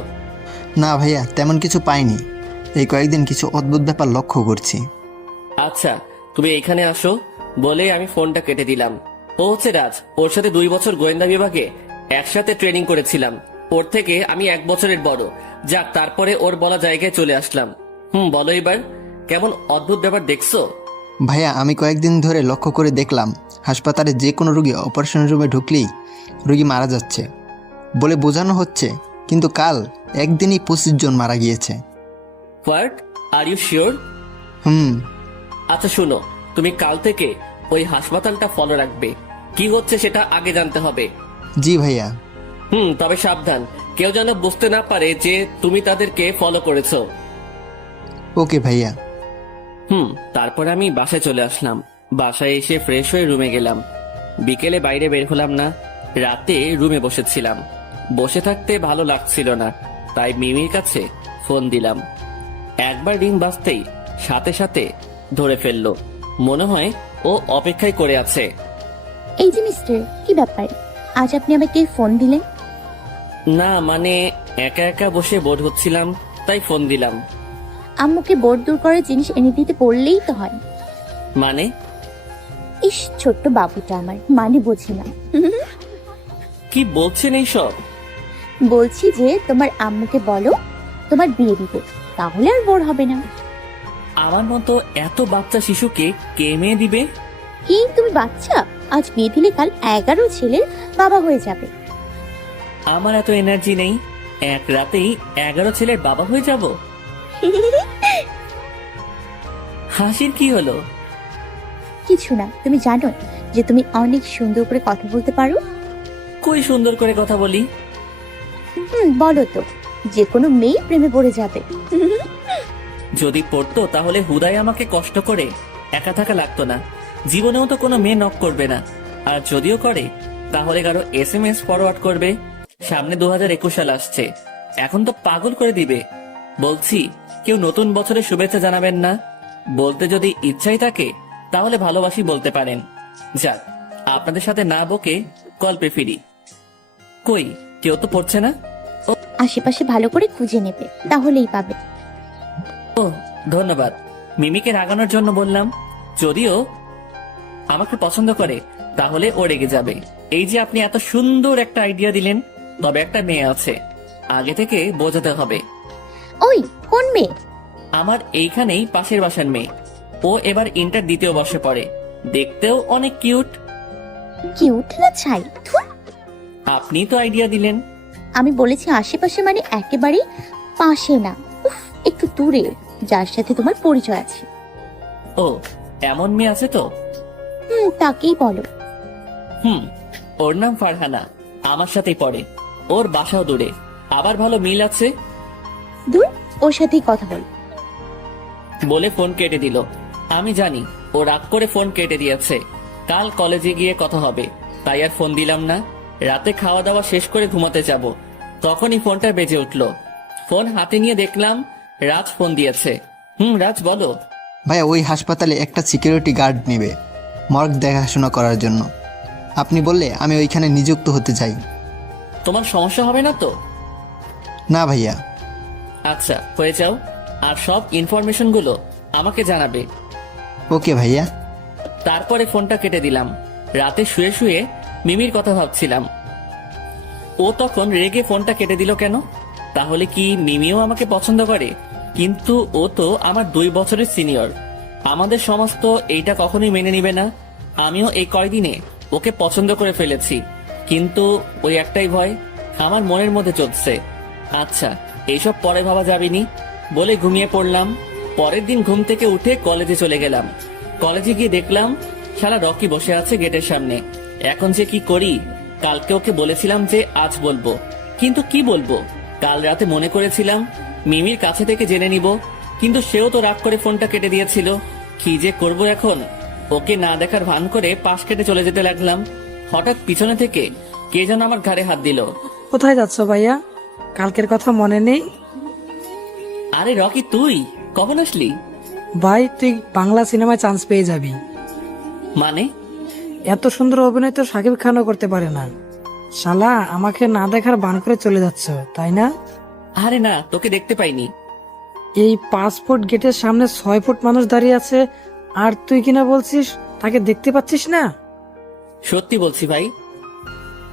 না ভাইয়া, তেমন কিছু পাইনি। এই কয়েকদিন কিছু অদ্ভুত ব্যাপার লক্ষ্য করছি। আচ্ছা, তুমি এখানে আসো বলে আমি ফোনটা কেটে দিলাম। ও হচ্ছে রাজ, ওর সাথে 2 বছর গোয়েন্দা বিভাগে একসাথে ট্রেনিং করেছিলাম। ওর থেকে আমি 1 বছরের বড়। যাক, তারপরে ওর বলা জায়গায় চলে আসলাম। বলো এবার, কেমন অদ্ভুত ব্যাপার দেখছো? ভাইয়া, আমি কয়েকদিন ধরে লক্ষ্য করে দেখলাম হাসপাতালে যে কোনো রোগী অপারেশন রুমে ঢুকলেই রোগী মারা যাচ্ছে বলে বোঝানো হচ্ছে, কিন্তু কাল একদিনই 25 জন মারা গিয়েছে। হোয়াট? Are you sure? আচ্ছা শুনো, তুমি কাল থেকে ওই হাসপাতালটা ফলো রাখবে। কি হচ্ছে সেটা আগে জানতে হবে। জি ভাইয়া। তবে সাবধান, কেউ যেন বুঝতে না পারে যে তুমি তাদেরকে ফলো করেছো। ওকে ভাইয়া। তারপর আমি বাসায় চলে আসলাম। বাসায় এসে ফ্রেশ হয়ে রুমে গেলাম। বিকেলে বাইরে বের হলাম না। রাতে রুমে বসেছিলাম। বসে থাকতে ভালো লাগছিল না, তাই মিমির কাছে ফোন দিলাম। একবার রিং বাজতেই সাথে সাথে ধরে ফেললো। মনে হয় ও অপেক্ষায় করে আছে। এই যে মিস্টার, কি ব্যাপার? আজ আপনি আমাকে ফোন দিলেন? না মানে একা একা বসে বোর হচ্ছিলাম, তাই ফোন দিলাম। আম্মুকে বোর দূর করার জিনিস এনে দিতে বললেই তো হয়। মানে? ইস, ছোট্ট বাবুটা আমার মানে বোঝে না। কি বলছেন এইসব? বলছি যে তোমার আম্মুকে বলো তোমার বিয়ে দিতে, তাহলে আর বোর হবে না। আমার মতো এত বাচ্চা শিশুকে কে মেয়ে দিবে? কি তুমি বাচ্চা? আজ বিয়ে দিলে কাল 11 ছেলের বাবা হয়ে যাবে। আমার এত এনার্জি নেই, এক রাতেই 11 ছেলের বাবা হয়ে যাব। হাসির কি হলো? কিছু না, তুমি জানো যে তুমি অনেক সুন্দর করে কথা বলতে পারো? কই সুন্দর করে কথা বলি? বলো তো, যে কোনো মেয়ে প্রেমে পড়ে যাবে। যদি পড়তো তাহলে হুদাই আমাকে কষ্ট করে একা থাকা লাগতো না, জীবনেও তো কোনো মেয়ে নক করবে না। আর যদিও করে তাহলে কারো SMS ফরওয়ার্ড করবে। সামনে 2021 সাল আসছে, এখন তো পাগল করে দিবে। বলছি, কেউ নতুন বছরের শুভেচ্ছা জানাবেন না? বলতে যদি ইচ্ছাই থাকে তাহলে ভালোবাসি বলতে পারেন। যাক, আপনাদের সাথে না বকে গল্পে ফিরি। কই কেউ তো পড়ছে না? আশেপাশে ভালো করে খুঁজে নেবে, তাহলেই পাবে। ও ধন্যবাদ, মিমিকে রাগানোর জন্য বললাম। যদিও আমাকে পছন্দ করে তাহলে ও রেগে যাবে। এই যে আপনি এত সুন্দর একটা আইডিয়া দিলেন, তবে একটা মেয়ে আছে, আগে থেকে বোঝাতে হবে। ওই কোন মেয়ে? আমার এইখানেই পাশের বাসার মেয়ে। ও এবার ইন্টার দ্বিতীয় বর্ষে পড়ে, দেখতেও অনেক কিউট। কিউট না ছাই? ধুর। আপনি তো আইডিয়া দিলেন। আমি বলেছি আশেপাশে মানে একেবারে পাশে না, উফ, একটু দূরে, যার সাথে তোমার পরিচয় আছে। ও এমন মেয়ে আছে তো? তাকেই বলো। ওর নাম ফারহানা, আমার সাথেই পড়ে। ওর বাসাও দূরে, আবার ভালো মিল আছে। দূর, ওর সাথেই কথা বল। বলে ফোন কেটে দিল। আমি জানি ও রাগ করে ফোন কেটে দিয়েছে, কাল কলেজে গিয়ে কথা হবে, তাই আর ফোন দিলাম না। রাতে খাওয়া দাওয়া শেষ করে ঘুমাতে যাব, তখনই ফোনটা বেজে উঠলো। ফোন হাতে নিয়ে দেখলাম রাজ ফোন দিয়েছে। রাজ বলো। ভাইয়া, ওই হাসপাতালে একটা সিকিউরিটি গার্ড নেবে মর্গ দেখাশোনা করার জন্য। আপনি বললে আমি ওইখানে নিযুক্ত হতে চাই। তোমার সমস্যা হবে না তো? না ভাইয়া। আচ্ছা, হয়ে যাও, আর সব ইনফরমেশন গুলো আমাকে জানাবে। ওকে ভাইয়া। তারপরে ফোনটা কেটে দিলাম। রাতে শুয়ে শুয়ে মিমির কথা ভাবছিলাম। ও তখন রেগে ফোনটা কেটে দিল কেন? তাহলে কি মিমিও আমাকে পছন্দ করে? কিন্তু ও তো আমার 2 বছরের সিনিয়র। আমাদের সমাজ তো এইটা কখনোই মেনে নিবে না। আমিও এই কয়দিনে ওকে পছন্দ করে ফেলেছি, কিন্তু ওই একটাই ভয় আমার মনের মধ্যে চলছে। আচ্ছা, এইসব পরে ভাবা যাবেনি বলে ঘুমিয়ে পড়লাম। পরের দিন ঘুম থেকে উঠে কলেজে চলে গেলাম। কলেজে গিয়ে দেখলাম শালা রকি বসে আছে গেটের সামনে। এখন যে কি করি? কালকে ওকে বলেছিলাম যে আজ বলবো, কিন্তু কি বলবো? কাল রাতে মনে করেছিলাম মিমির কাছে থেকে জেনে নিব, কিন্তু সেও তো রাগ করে ফোনটা কেটে দিয়েছিল। কি যে করব এখন? ওকে না দেখার ভান করে পাশ কেটে চলে যেতে লাগলাম। হঠাৎ পিছনে থেকে কে যেন আমার ঘাড়ে হাত দিল। কোথায় যাচ্ছ ভাইয়া? কালকের কথা মনে নেই? আরে রকি, তুই কখন আসলি? ভাই, তুই বাংলা সিনেমায় চান্স পেয়ে যাবি। মানে? এত সুন্দর অভিনয় তো শাকিব খানও করতে পারে না। শালা, আমাকে না দেখার বান করে চলে যাচ্ছ, তাই না? আরে না, তোকে দেখতে পাইনি। এই 5 ফুট গেটের সামনে 6 ফুট মানুষ দাঁড়িয়ে আছে, আর তুই কিনা বলছিস তাকে দেখতে পাচ্ছিস না? সত্যি বলছি ভাই।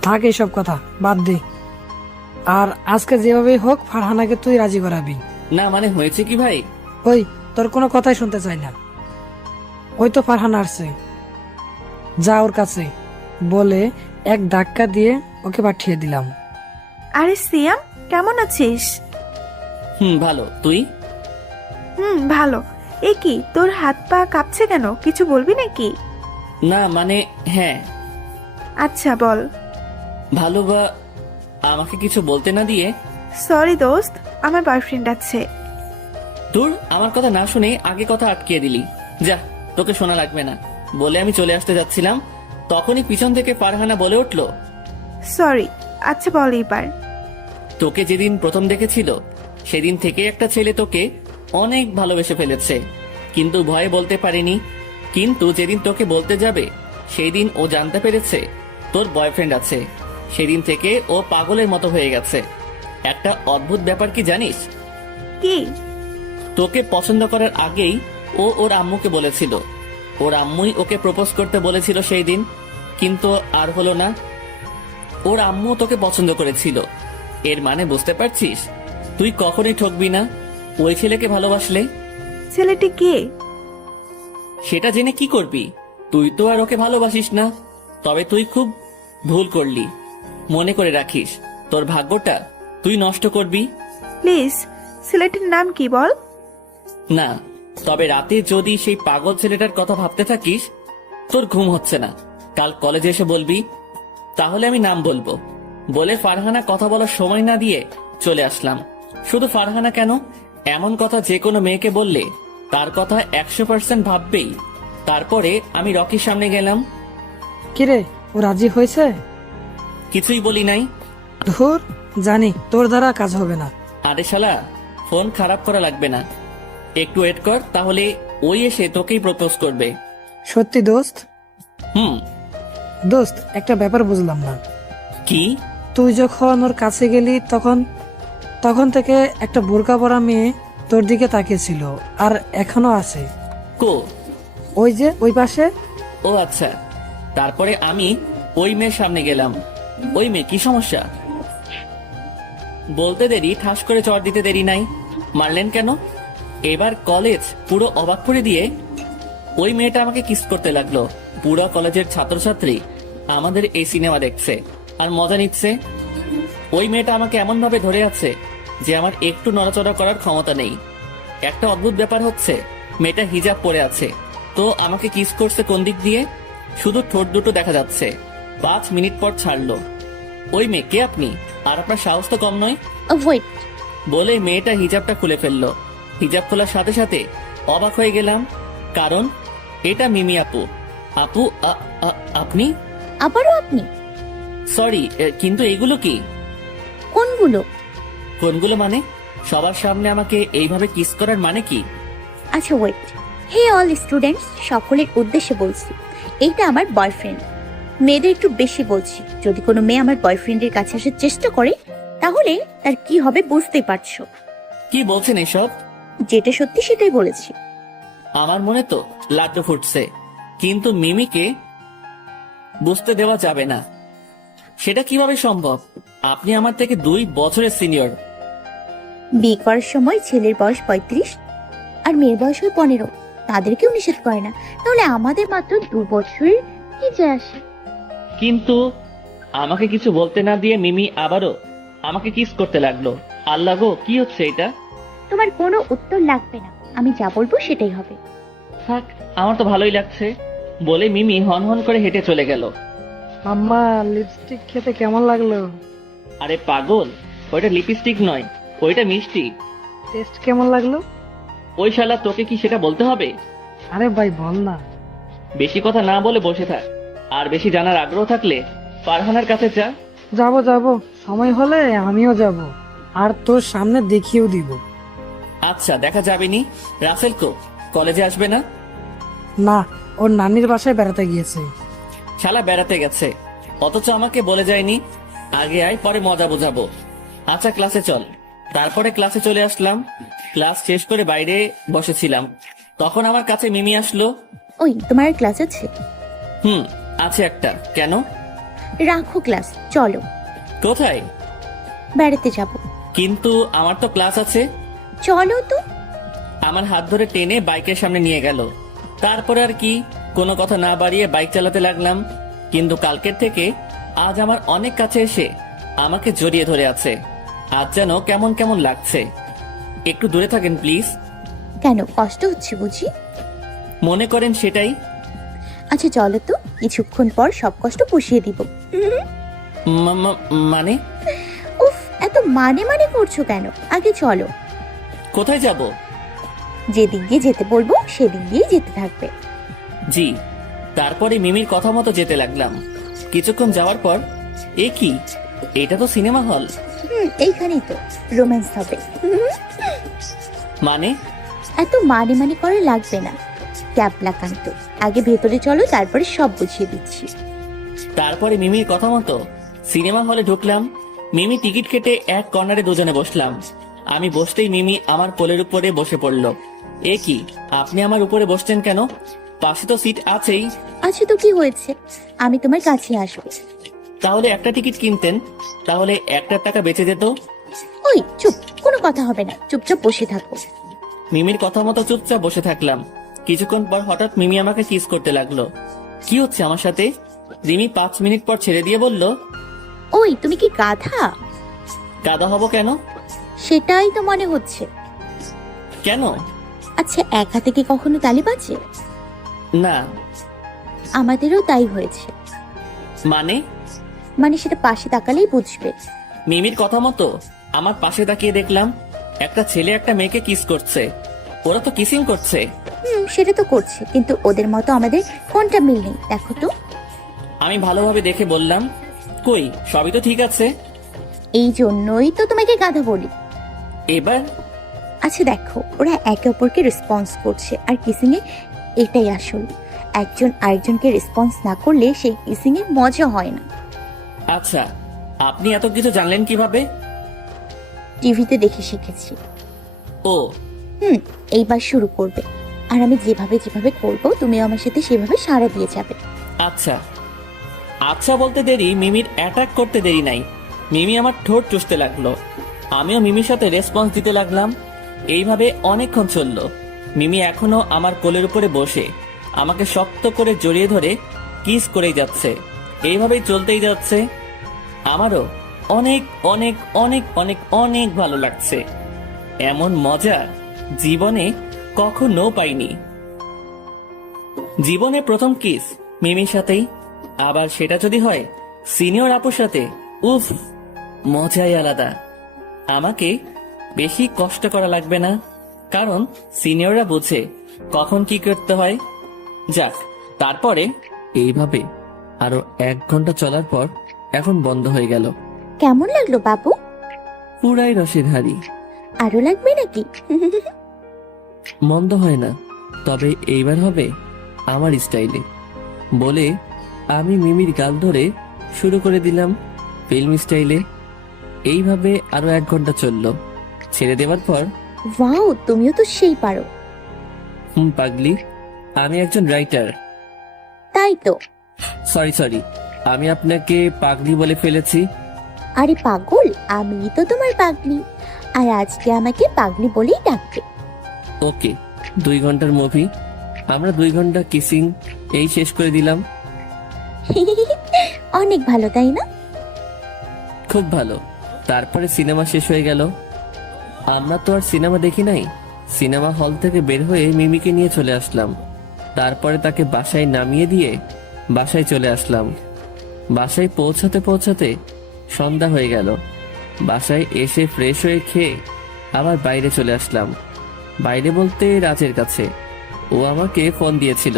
থাক এইসব কথা, বাদ দে। আর আজকে যেভাবেই হোক ফারহানাকে তুই রাজি করাবি। না মানে হয়েছে কি ভাই? ওই, তোর কোনো কথাই শুনতে চাই না। ওই তো ফারহানা আসছে, যা ওর কাছে, বলে এক ধাক্কা দিয়ে ওকে পাঠিয়ে দিলাম। আরে সিয়াম, কেমন আছিস? ভালো, তুই? ভালো। এ কি, তোর হাত পা কাঁপছে কেন? কিছু বলবি নাকি? না মানে হ্যাঁ। আচ্ছা বল। ভালো বা আমাকে কিছু বলতে না দিয়ে? সরি দোস্ত, আমার বয়ফ্রেন্ড আছে। তোর আমার কথা না শুনে আগে কথা আটকিয়ে দিলি। যা, তোকে শোনা লাগবে না বলে আমি চলে আসতে যাচ্ছিলাম, তখনই পিছন থেকে ফারহানা বলে উঠলো, সরি। আচ্ছা বল এবার। তোকে যেদিন প্রথম দেখেছিল সেদিন থেকে একটা ছেলে তোকে অনেক ভালোবেসে ফেলেছে, কিন্তু ভয়ে বলতে পারিনি। কিন্তু যেদিন তোকে বলতে যাবে সেই দিন ও জানতে পেরেছে তোর বয়ফ্রেন্ড আছে। সেদিন থেকে ও পাগলের মতো হয়ে গেছে। একটা অদ্ভুত ব্যাপার কি জানিস? কি? তোকে পছন্দ করার আগেই ও ওর আম্মুকে বলেছিল। ওর আম্মুই ওকে প্রপোজ করতে বলেছিল সেই দিন, কিন্তু আর হলো না। ওর আম্মু তোকে পছন্দ করেছিল। এর মানে বুঝতে পারছিস? তুই কখনোই ঠকবি না ওই ছেলেকে ভালোবাসলে। ছেলেটি কে? সেটা জেনে কি করবি? তুই তো আর ওকে ভালোবাসিস না। তবে তুই খুব ভুল করলি। মনে করে রাখিস, তোর ভাগ্যটা তুই নষ্ট করবি প্লিজ, ছেলেটির নাম কি বল? না। তবে রাতে যদি সেই পাগল ছেলেটার কথা ভাবতে থাকিস, তোর ঘুম হচ্ছে না, কাল কলেজে এসে বলবি। তাহলে আমি নাম বলবো। বলে ফারহানা কথা বলার সময় না দিয়ে চলে আসলাম। শুধু ফারহানা কেন, এমন কথা যে কোনো মেয়েকে বললে তার কথা 100% ভাববেই। তারপরে আমি রকির সামনে গেলাম। কিরে, ও রাজি হয়েছে? কিছুই বলি নাই। ধুর, জানি তোর দ্বারা কাজ হবে না। আরে শালা, ফোন খারাপ করা লাগবে না, একটু ওয়েট কর, তাহলে ওই এসে তোকেই প্রপোজ করবে। সত্যি দোস্ত? হুম। দোস্ত, একটা ব্যাপার বুঝলাম না। কি? তুই যখন ওর কাছে গেলি তখন থেকে একটা বোরকা পরা মেয়ে তোর দিকে তাকিয়েছিল, আর এখনো আছে। কো? ওই যে ওই পাশে। ও আচ্ছা। তারপরে আমি ওই মেয়ের সামনে গেলাম। ওই মেয়ে, কি সমস্যা? বলতে দেরি, ঠাস করে চড় দিতে দেরি নাই। মারলেন কেন? এবার কলেজ পুরো অবাক করে দিয়ে ওই মেয়েটা আমাকে কিস করতে লাগলো। পুরো কলেজের ছাত্রছাত্রী আমাদের এই সিনেমা দেখছে আর মজা নিচ্ছে। ওই মেয়েটা আমাকে এমন ভাবে ধরে আছে যে আমার একটু নড়াচড়া করার ক্ষমতা নেই। একটা অদ্ভুত ব্যাপার হচ্ছে, মেয়েটা হিজাব পরে আছে, তো আমাকে কিস করছে কোন দিক দিয়ে? শুধু ঠোঁট দুটো দেখা যাচ্ছে। 5 মিনিট পর ছাড়লো। ওই মেয়ে, কে আপনি? আর আপনার সাহস তো কম নয়। ওয়েট, বলে মেয়েটা হিজাবটা খুলে ফেললো। হিজাব খোলার সাথে সাথে অবাক হয়ে গেলাম, কারণ এটা মিমি আপু। আপু, আপনি? আবারও আপনি? সরি, কিন্তু এগুলো কি? কোনগুলো? কোনগুলো মানে? সবার সামনে আমাকে এইভাবে কিস করার মানে কি? আচ্ছা ওয়েট, হে অল স্টুডেন্টস, সকলের উদ্দেশ্যে বলছি, এইটা আমার বয়ফ্রেন্ড। মেয়েদের একটু বেশি বলছি, যদি কোনো মেয়ে আমার বয়ফ্রেন্ডের কাছে আসার চেষ্টা করে তাহলে তার কি হবে বুঝতেই পারছো। কি বলছেন এসব? যেটা সত্যি সেটাই বলেছি। আমার মনে তো লাড্ডু ফুটছে, কিন্তু মিমিকে বুঝতে দেওয়া যাবে না। সেটা কিভাবে সম্ভব? আপনি আমার থেকে 2 বছরের সিনিয়র। বিয়ে করার সময় ছেলের বয়স 35 আর মেয়ের বয়স হয় 15, তাদেরকেও নিষেধ করে না, তাহলে আমাদের মাত্র 2 বছরের কি যায় আসে? কিন্তু আমাকে কিছু বলতে না দিয়ে মিমি আবারও আমাকে কিস করতে লাগলো। আল্লাহ গো, কি হচ্ছে এটা? তোমার কোনো উত্তর লাগবে না, আমি যা বলবো সেটাই হবে। থাক, আমার তো ভালোই লাগছে। বলে মিমি হন হন করে হেঁটে চলে গেল। আম্মা, লিপস্টিক খেতে কেমন লাগলো? আরে পাগল, ওইটা লিপস্টিক নয়, ওইটা মিষ্টি। টেস্ট কেমন লাগলো? ওই শালা, তোকে কি সেটা বলতে হবে? আরে ভাই বল না। বেশি কথা না বলে বসে থাক, আর বেশি জানার আগ্রহ থাকলে ফারহানার কাছে যা। যাবো, সময় হলে আমিও যাব, আর তোর সামনে দেখিয়েও দিব। আচ্ছা, দেখা যাবে নি। রাসেল কো, কলেজে আসবে না? না, ওর নানির বাসায় বেড়াতে গিয়েছে। শালা বেড়াতে গেছে, অথচ আমাকে বলে যায়নি। আগে আয়, পরে মজা বোঝাবো। আচ্ছা, ক্লাসে চল। তারপরে ক্লাসে চলে আসলাম। ক্লাস শেষ করে বাইরে বসেছিলাম, তখন আমার কাছে মিমি আসলো। ওই, তোমার ক্লাস আছে? আছে একটা। কেন? রাখো ক্লাস, চলো। কোথায়? বেড়াতে যাব। কিন্তু আমার তো ক্লাস আছে। চলো তো। আমার হাত ধরে টেনে বাইকের সামনে নিয়ে গেল। তারপরে আর কি, কোনো কথা না বাড়িয়ে বাইক চালাতে লাগলাম। কিন্তু কালকের থেকে আজ আমার অনেক কাছে এসে আমাকে জড়িয়ে ধরে আছে। আজ যেন কেমন কেমন লাগছে। একটু দূরে থাকেন প্লিজ। কেন, কষ্ট হচ্ছে বুঝি? মনে করেন সেটাই। আচ্ছা চলো তো, কিছুক্ষণ পর সব কষ্ট পুষিয়ে দিব। মানে? উফ, এত মানে করছো কেন? আগে চলো। কোথায় যাব? যেদিক দিয়ে যেতে বলবো সেদিক দিয়ে যেতে থাকবে। জি। তারপরে মিমির কথা মতো যেতে লাগলাম। কিছুক্ষণ যাওয়ার পর, এ কি, এটা তো সিনেমা হল। এইখানেই তো রোম্যান্স হবে। মানে? এত মানে করে লাগবে না, ক্যাবলা কান্ত। আগে ভেতরে চলো, তারপরে সব বুঝিয়ে দিচ্ছি। তারপরে মিমির কথা মতো সিনেমা হলে ঢুকলাম। মিমি টিকিট কেটে এক কর্নারে দুজনে বসলাম। আমি বসতেই মিমি আমার কোলের উপরে বসে পড়ল। এ কি, আপনি আমার উপরে বসছেন কেন? পাশে তো সিট আছেই। আচ্ছা তো কি হয়েছে, আমি তোমার কাছে আসবো। তাহলে একটা টিকিট কিনতেন, তাহলে 1 টাকা বেঁচে যেত। ওই চুপ, কোনো কথা হবে না, চুপচাপ বসে থাকো। মিমির কথা মতো চুপচাপ বসে থাকলাম। কিছুক্ষণ পর হঠাৎ মিমি আমাকে কিস করতে লাগলো। কি হচ্ছে আমার সাথে? রিমি 5 মিনিট পর ছেড়ে দিয়ে বলল, ওই তুমি কি গাধা? গাদা হব কেন? সেটাই তো মনে হচ্ছে। কেন? আচ্ছা, এক হাতে কি কখনো তালি বাজে? না। আমাদেরও তাই হয়েছে। মানে সেটা পাশে তাকালেই বুঝবে। মিমির কথা মতো আমার পাশে তাকিয়ে দেখলাম একটা ছেলে একটা মেয়েকে কিস করছে। ওরা তো কিসিং করছে। সেটা তো করছে, কিন্তু ওদের মতো আমাদের কোনটা মিল নেই দেখো তো। আমি ভালোভাবে দেখে বললাম, কই, সবই তো ঠিক আছে। এই জন্যই তো তোমাকে গাধা বলি। এবার আচ্ছা দেখো, ওরা একে অপরকে রেসপন্স করছে, আর কিসিং এ এটাই আসল। একজন আরেকজনকে রেসপন্স না করলে সেই কিসিং এর মজা হয় না। আচ্ছা, আপনি এত কিছু জানলেন কিভাবে? টিভিতে দেখে শিখেছি। ও, এইবার শুরু করবে, আর আমি যেভাবে যেভাবে করব তুমিও আমার সাথে সেভাবে সাড়া দিয়ে যাবে। আচ্ছা। আচ্ছা বলতে দেরি, মিমির অ্যাটাক করতে দেরি নাই। মিমি আমার ঠোঁট চুষতে লাগলো, আমিও মিমির সাথে রেসপন্স দিতে লাগলাম। এইভাবে অনেকক্ষণ চললো। মিমি এখনো আমার কোলের উপরে বসে আমাকে শক্ত করে জড়িয়ে ধরে কিস করেই যাচ্ছে। এইভাবেই চলতেই যাচ্ছে। আমারও অনেক অনেক অনেক অনেক অনেক ভালো লাগছে। এমন মজা জীবনে কখনো পাইনি। জীবনে প্রথম কিস মিমির সাথেই, আবার সেটা যদি হয় সিনিয়র আপুর সাথে, উফ, মজাই আলাদা। আমাকে বেশি কষ্ট করা লাগবে না, কারণ সিনিয়ররা বোঝে কখন কি করতে হয়। যাক, তারপরে এইভাবে আরো 1 ঘন্টা চলার পর এখন বন্ধ হয়ে গেল। কেমন লাগলো বাবু? পুরাই রসের হাড়ি। আরো লাগবে নাকি? মন্দ হয় না, তবে এইবার হবে আমার স্টাইলে বলে আমি মিমির গাল ধরে শুরু করে দিলাম ফিল্ম স্টাইলে। এইভাবে আরো 1 ঘন্টা চললো। ছেড়ে দেওয়ার পর, ওয়াও, তুমিও তো সেই পারো। পাগলি, আমি একজন রাইটার। তাই তো। সরি, আমি আপনাকে পাগলি বলে ফেলেছি। আরে পাগল, আমি তো তোমার পাগলি, আর আজকে আমাকে পাগলি বলেই ডাকবে। ওকে, 2 ঘন্টার মুভি, আমরা 2 ঘন্টা কিসিং এই শেষ করে দিলাম। অনেক ভালো, তাই না? খুব ভালো। তারপরে সিনেমা শেষ হয়ে গেল। আমরা তো আর সিনেমা দেখি নাই। সিনেমা হল থেকে বের হয়ে মিমিকে নিয়ে চলে আসলাম। তারপরে তাকে বাসায় নামিয়ে দিয়ে বাসায় চলে আসলাম। বাসায় পৌঁছাতে পৌঁছাতে সন্ধ্যা হয়ে গেল। বাসায় এসে ফ্রেশ হয়ে খেয়ে আবার বাইরে চলে আসলাম। বাইরে বলতে রাজের কাছে। ও আমাকে ফোন দিয়েছিল,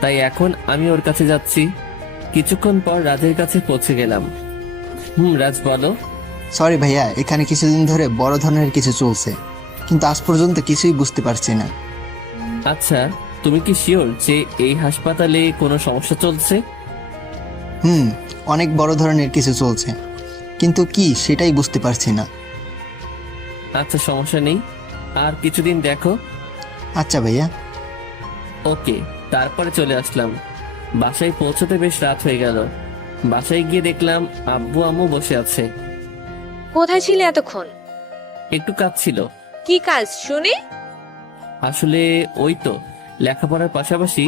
তাই এখন আমি ওর কাছে যাচ্ছি। কিছুক্ষণ পর রাজের কাছে পৌঁছে গেলাম। রাজ বলো। সরি ভাইয়া, এখানে কিছুদিন ধরে বড় ধরনের কিছু চলছে, কিন্তু আজ পর্যন্ত কিছুই বুঝতে পারছি না। আচ্ছা, তুমি কি শিওর যে এই হাসপাতালে কোনো সমস্যা চলছে? অনেক বড় ধরনের কিছু চলছে, কিন্তু কি সেটাই বুঝতে পারছি না। আচ্ছা, সমস্যা নেই, আর কিছুদিন দেখো। আচ্ছা ভাইয়া। ওকে। তারপরে চলে আসলাম। বাসায় পৌঁছতে বেশ রাত হয়ে গেল। বাসায় গিয়ে দেখলাম আব্বু আম্মু বসে আছে। কোথায় ছিলে এতক্ষণ? একটু কাজ ছিল। কি কাজ শুনি? আসলে ওই তো লেখাপড়ার পাশাপাশি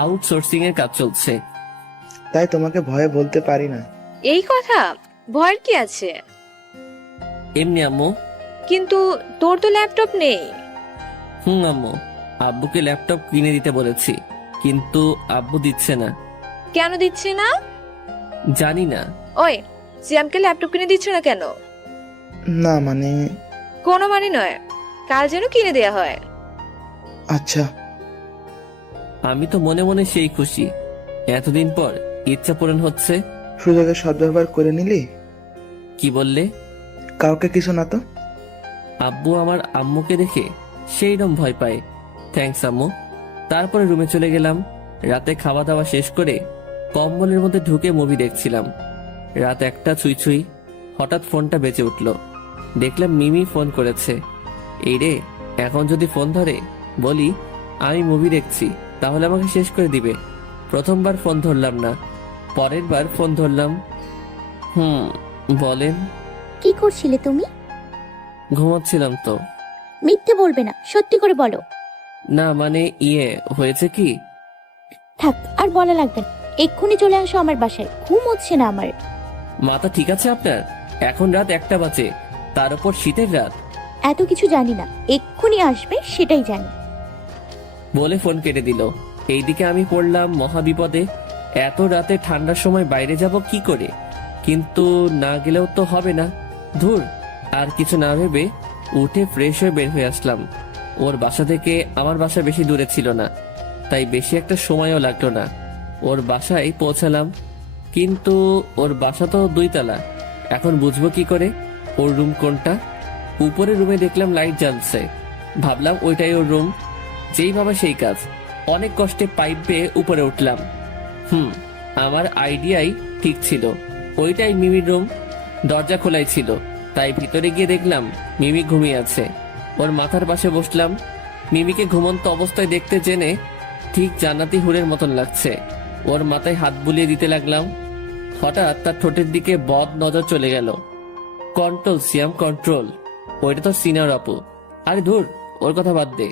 আউটসোর্সিং এর কাজ চলছে। তাই তোমাকে ভয়ে বলতে পারি না। এই কথা, ভয়ের কি আছে? এমনি আম্মু। কিন্তু তোর তো ল্যাপটপ নেই। আম্মু, আব্বুকে ল্যাপটপ কিনে দিতে বলেছি, কিন্তু আব্বু দিচ্ছে না। কেন দিচ্ছে না? জানি না। ওই, সিয়ামকে ল্যাপটপ কিনে দিচ্ছ না কেন? না মানে। কোনো মানে নয়, কাল যেন কিনে দেয়া হয়। আচ্ছা। আমি তো মনে মনে সেই খুশি, এতদিন পর ইচ্ছা পূরণ হচ্ছে। সুযোগের সদ্ব্যবহার করে নিলি। কি বললে? কাউকে কিছু না তো। আব্বু আমার আম্মুকে দেখে সেইরকম ভয় পায়। থ্যাঙ্কস আম্মু। তারপরে রুমে চলে গেলাম। রাতে খাওয়া দাওয়া শেষ করে কম্বলের মধ্যে ঢুকে মুভি দেখছিলাম। রাত 1টা ছুঁই ছুঁই। হঠাৎ ফোনটা বেজে উঠল। দেখলাম মিমি ফোন করেছে। এই রে, এখন যদি ফোন ধরে বলি আমি মুভি দেখছি, তাহলে আমাকে শেষ করে দিবে। প্রথমবার ফোন ধরলাম না, পরের বার ফোন ধরলাম। বলেন। কি করছিলে তুমি? ঘুমাচ্ছিলাম তো। মিথ্যে বলবে না, সত্যি করে বলো। না মানে হয়েছে কি? থাক, আর বলা লাগবে না। এক্ষুনি চলে আসো আমার বাসায়, ঘুম হচ্ছে না আমার। মাথা ঠিক আছে আপনার? এখন রাত 1টা বাজে, তার উপর শীতের রাত। এত কিছু জানি না, এক্ষুনি আসবে সেটাই জানি। বলে ফোন কেটে দিল। এইদিকে আমি পড়লাম মহা বিপদে। এত রাতে ঠান্ডার সময় বাইরে যাব কি করে? কিন্তু না গেলেও তো হবে না। ধুর, আর কিছু না ভেবে উঠে ফ্রেশ হয়ে বের হয়ে আসলাম। ওর বাসা থেকে আমার বাসা বেশি দূরে ছিল না, তাই বেশি একটা সময়ও লাগলো না। ওর বাসায় পৌঁছালাম, কিন্তু ওর বাসা তো 2 তলা। এখন বুঝবো কি করে ওর রুম কোনটা? উপরের রুমে দেখলাম লাইট জ্বলছে, ভাবলাম ওইটাই ওর রুম। যেই ভাবা সেই কাজ, অনেক কষ্টে পাইপ বেয়ে উপরে উঠলাম। আমার আইডিয়াই ঠিক ছিল, ওইটাই মিমির রুম। দরজা খোলাই ছিল, তাই ভিতরে গিয়ে দেখলাম মিমি ঘুমিয়ে আছে। ওর মাথার পাশে বসলাম। মিমিকে ঘুমন্ত অবস্থায় দেখতে জেনে ঠিক জান্নাতি হুরের মতন লাগছে। ওর মাথায় হাত বুলিয়ে দিতে লাগলাম। হঠাৎ তার ঠোঁটের দিকে বদ নজর চলে গেল। কন্ট্রোল সিয়াম, কন্ট্রোল। ওইটা তো সিনিয়র আপু। আরে ধুর, ওর কথা বাদ দে।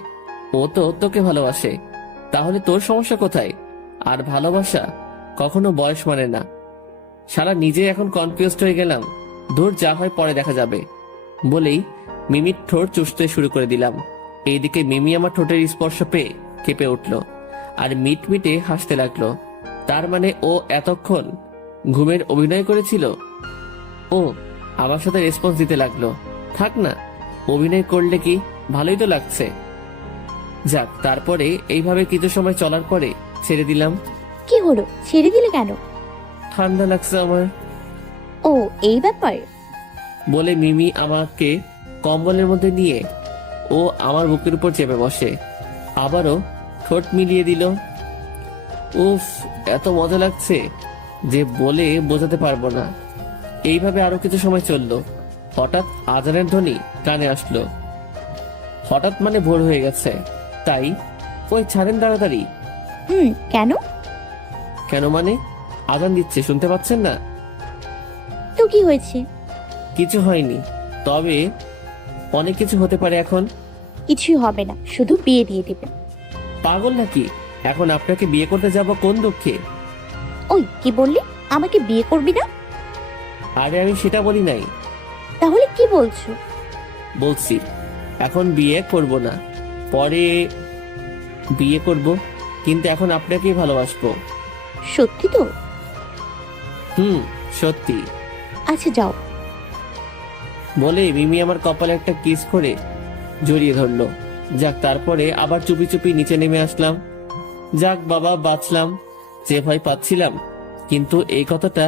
ও তো তোকে ভালোবাসে, তাহলে তোর সমস্যা কোথায়? আর ভালোবাসা কখনো বয়স মানে না। সারা নিজে এখন কনফিউজড হয়ে গেলাম। ধুর, যা হয় পরে দেখা যাবে বলেই মিমির ঠোঁট চুষতে শুরু করে দিলাম। এইদিকে মিমি আমার ঠোঁটের স্পর্শ পেয়ে কেঁপে উঠল আর মিটমিটে হাসতে লাগলো। তার মানে ও এতক্ষণ ঘুমের অভিনয় করেছিল। ও আমার সাথে রেসপন্স দিতে লাগলো। থাক না, অভিনয় করলে কি, ভালোই তো লাগছে। যাক, তারপরে এইভাবে কিছু সময় চলার পরে ছেড়ে দিলাম। কি হলো, ছেড়ে দিলে কেন? ঠান্ডা লাগছে আমার। ও, এই ব্যাপার। বলে মিমি আমাকে কম্বলের মধ্যে নিয়ে ও আমার বুকের উপর চেপে বসে, আবারও ঠোঁট মিলিয়ে দিল। উফ, এত মজা লাগছে যে বলে বোঝাতে পারবো না। এইভাবে আরো কিছু সময় চললো। হঠাৎ আজানের ধ্বনি কানে আসলো। হঠাৎ মানে ভোর হয়ে গেছে, তাই ওই ছাড়েন তাড়াতাড়ি। কেন? কেন মানে আজান দিচ্ছে, শুনতে পাচ্ছেন না? তো কি হয়েছে? কিছু হয়নি, তবে অনেক কিছু হতে পারে এখন। কিছুই হবে না, শুধু বিয়ে দিয়ে দিবে। পাগল নাকি? এখন আপনাকে বিয়ে করতে যাব কোন দুঃখে? ওই কি বললি, আমাকে বিয়ে করবি না? আরে আমি সেটা বলি নাই। তাহলে কি বলছো? বলছি এখন বিয়ে করব না, পরে বিয়ে করব, কিন্তু এখন আপনাকেই ভালোবাসবো। সত্যি তো? সত্যি। আচ্ছা যাও। বলে মিমি আমার কপালে একটা কিস করে জড়িয়ে ধরলো। যাক, তারপরে আবার চুপি চুপি নিচে নেমে আসলাম। যাক বাবা, বাঁচলাম। যে ভয় পাচ্ছিলাম, কিন্তু এই কথাটা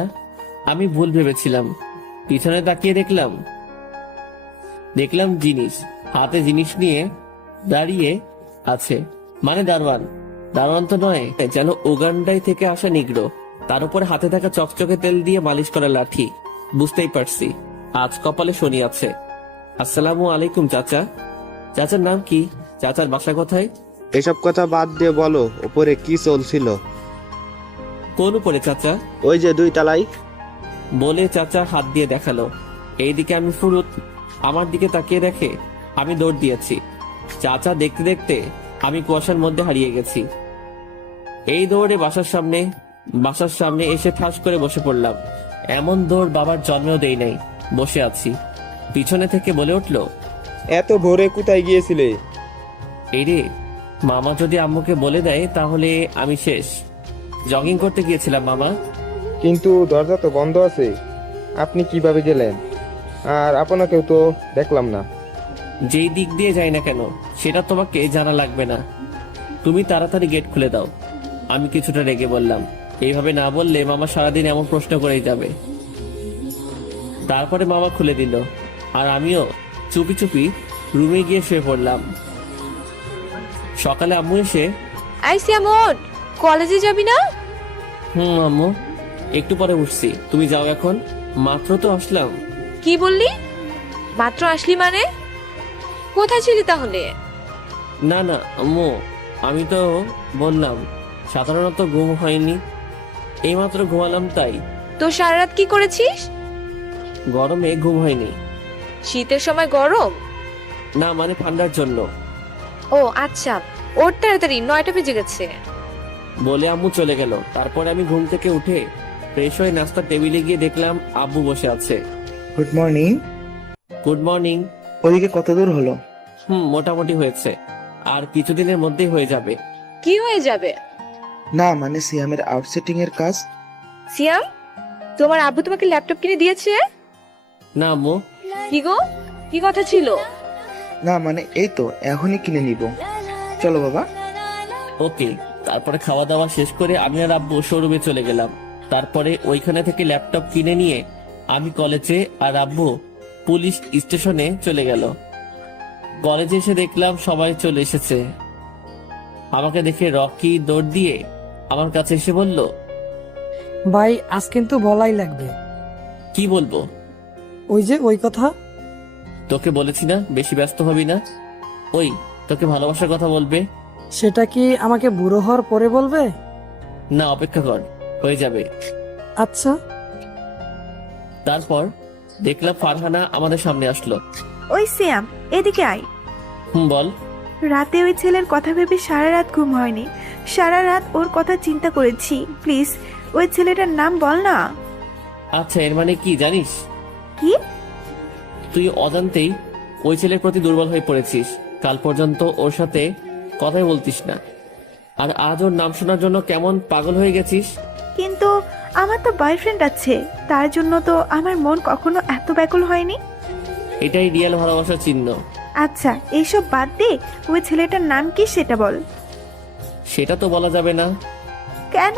আমি ভুল ভেবেছিলাম। পিছনে তাকিয়ে দেখলাম জিনিস, হাতে জিনিস নিয়ে দাঁড়িয়ে আছে। মানে দারোয়ান তো নয়, যেন উগান্ডায় থেকে আসা নিগ্রো। তার উপর হাতে থাকা চকচকে তেল দিয়ে মালিশ করা লাঠি। বুঝতেই পারছি আজ কপালে শনি আছে। আসসালামু আলাইকুম চাচা। চাচার নাম কি? চাচার বাসা কোথায়? এসব কথা বাদ দিয়ে বলো, উপরে কি চলছিল? কোন উপরে চাচা? ওই যে 2 তলায়। বলে চাচা হাত দিয়ে দেখালো। এইদিকে আমি ফুরুত, আমার দিকে তাকিয়ে দেখে আমি দৌড় দিয়েছি। চাচা দেখতে দেখতে আমি কুয়াশার মধ্যে হারিয়ে গেছি। এই দৌড়ে বাসার সামনে এসে ঠাস করে বসে পড়লাম। এমন দৌড় বাবার জন্মেও দেই নাই। বসে আছি, পিছনে থেকে বলে উঠলো, এত ভোরে কোথায় গিয়েছিলে? এই রে, মামা যদি আম্মুকে বলে দেয় তাহলে আমি শেষ। জগিং করতে গিয়েছিলাম মামা। কিন্তু দরজা তো বন্ধ আছে, আপনি কিভাবে গেলেন? আর আপনাকেও তো দেখলাম না। যেই দিক দিয়ে যাই না কেন সেটা তোমাকে জানা লাগবে না। তুমি তাড়াতাড়ি গেট খুলে দাও। আমি কিছুটা রেগে বললাম। এইভাবে না বললে মামা সারাদিন এমন প্রশ্ন করেই যাবে। তারপরে মামা খুলে দিল, আর আমিও চুপি চুপি রুমে গিয়ে শুয়ে পড়লাম। সকালে আম্মু এসে, আই সিয়াম, কলেজে যাবি না? আম্মু একটু পরে উঠছি, তুমি যাও এখন। মাত্র তো আসলাম। কি বললি? মাত্র আসলি মানে? কোথায় ছিলি তাহলে? না না আম্মু, আমি তো বললাম সাধারণত ঘুম হয়নি, এইমাত্র ঘুমালাম তাই। তো সারা রাত কি করেছিস? গরমে ঘুম হয়নি। শীতের সময় গরম? না মানে ঠান্ডার জন্য। ও আচ্ছা, ওর তাড়াতাড়ি 9টা বেজে গেছে। বলে আম্মু চলে গেল। তারপরে আমি ঘুম থেকে উঠে ফ্রেশ হয়ে নাস্তার টেবিলে গিয়ে দেখলাম আব্বু বসে আছে। Good morning. Good morning. ওদিকে কত দূর হলো? মোটামুটি হয়েছে, আর কিছুদিনের মধ্যেই হয়ে যাবে। কি হয়ে যাবে? না মানে সিয়ামের আউটসেটিং এর কাজ। সিয়াম, তোমার আব্বু তোমাকে ল্যাপটপ কিনে দিয়েছে? না আম্মু। কি গো, কি কথা ছিল? না মানে এই তো এখনই কিনে নিব। চলো বাবা। ওকে। তারপরে খাওয়া দাওয়া শেষ করে আমি আর আব্বু শোরুমে চলে গেলাম। তারপরে ওইখানে থেকে ল্যাপটপ কিনে নিয়ে আমি কলেজে, আর আব্বু পুলিশ স্টেশনে চলে গেল। কলেজে এসে দেখলাম সবাই চলে এসেছে। আমাকে দেখে রকি দৌড় দিয়ে আমার কাছে এসে বলল, ভাই আজ কিন্তু বলাই লাগবে। কি বলবো? ওই যে ওই কথা। তোকে বলেছি না বেশি ব্যস্ত হবি না। ওই তোকে ভালোবাসার কথা বলবে। সেটা কি আমাকে বুড়ো হওয়ার পরে বলবে? না অপেক্ষা কর, হয়ে যাবে। আচ্ছা। তারপর দেখলাম ফারহানা আমাদের সামনে আসলো। ওই সিয়াম, এদিকে আয়। বল। রাতে ওই ছেলের কথা ভেবে সারা রাত ঘুম হয়নি। সারা রাত ওর কথা চিন্তা করেছি। প্লিজ ওই ছেলেটার নাম বল না। আচ্ছা, এর মানে কি জানিস? কি? তুই অজান্তেই ওই ছেলের প্রতি দুর্বল হয়ে পড়েছিস। কাল পর্যন্ত ওর সাথে কথাই বলতিস না, আর আজ ওর নাম শোনার জন্য কেমন পাগল হয়ে গেছিস। কিন্তু আমার তো বয়ফ্রেন্ড আছে, তার জন্য তো আমার মন কখনো এত ব্যাকুল হয়নি। এটাই রিয়েল ভালোবাসার চিহ্ন। আচ্ছা এইসব বাদ দে, ওই ছেলেটার নাম কি সেটা বল। সেটা তো বলা যাবে না। কেন?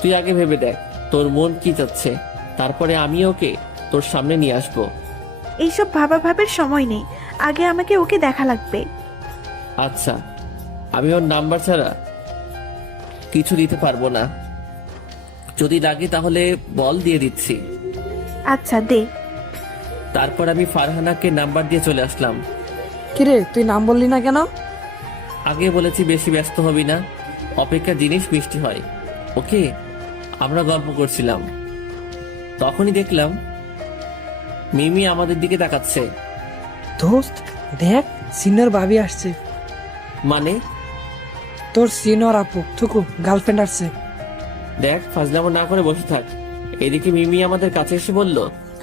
তুই আগে ভেবে দেখ তোর মন কি চাচ্ছে, তারপরে আমি ওকে তোর সামনে নিয়ে আসবো। এইসব ভাবার সময় নেই, আগে আমাকে ওকে দেখা লাগবে। আচ্ছা, আমি ওর নাম্বার ছাড়া কিছু দিতে পারবো না। যদি লাগে তাহলে বল, দিয়ে দিচ্ছি। আচ্ছা দে। তারপর আমি ফারহানাকে নাম্বার দিয়ে চলে আসলাম। কিরে তুই নাম বললি না কেন? আগে বলেছি বেশি ব্যস্ত হবি না, অপেক্ষা জিনিস মিষ্টি হয়। ওকে। আমরা গল্প করছিলাম, তখনই দেখলাম মিমি আমাদের দিকে তাকাচ্ছে। দোস্ত দেখ, সিনিয়র ভাবি আসছে। মানে? তোর সিনিয়র আপু থুকু গার্লফ্রেন্ড আসছে। দেখ, ফাজলামো না করে বসে থাক। এদিকে মিমি আমাদের কাছে এসে বলল,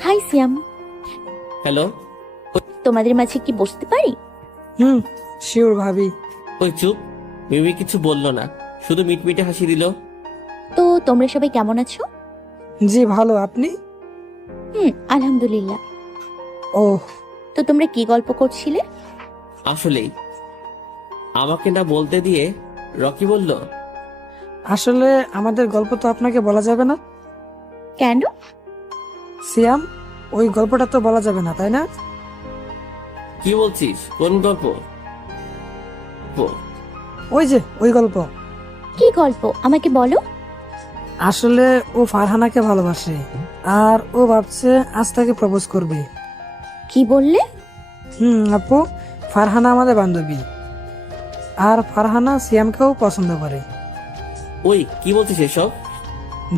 হাই সিয়াম, হ্যালো। তোমাদের মাঝে কি বসতে পারি? শিওর ভাবি। ওই চুপ। মিমি কিছু বলল না, শুধু মিটমিটে হাসি দিল। তো তোমরা সবাই কেমন আছো? জি ভালো, আপনি? আলহামদুলিল্লাহ। ওহ, তো তোমরা কি গল্প করছিলে? আসলেই আমাকে না বলতে দিয়ে রকি বলল, আসলে আমাদের গল্প তো আপনাকে বলা যাবে না। কেন? সিয়াম, ওই গল্পটা তো বলা যাবে না, তাই না? কি বলছিস? কোন গল্প? ওই যে ওই গল্প। কি গল্প আমাকে বলো। আসলে ও ফারহানাকে ভালোবাসে, আর ও ভাবছে আজ তাকে প্রপোজ করবে। কি বললে? আপু, ফারহানা আমাদের বান্ধবী, আর ফারহানা সিয়ামকেও পছন্দ করে। ওই কি বলছিস এসব?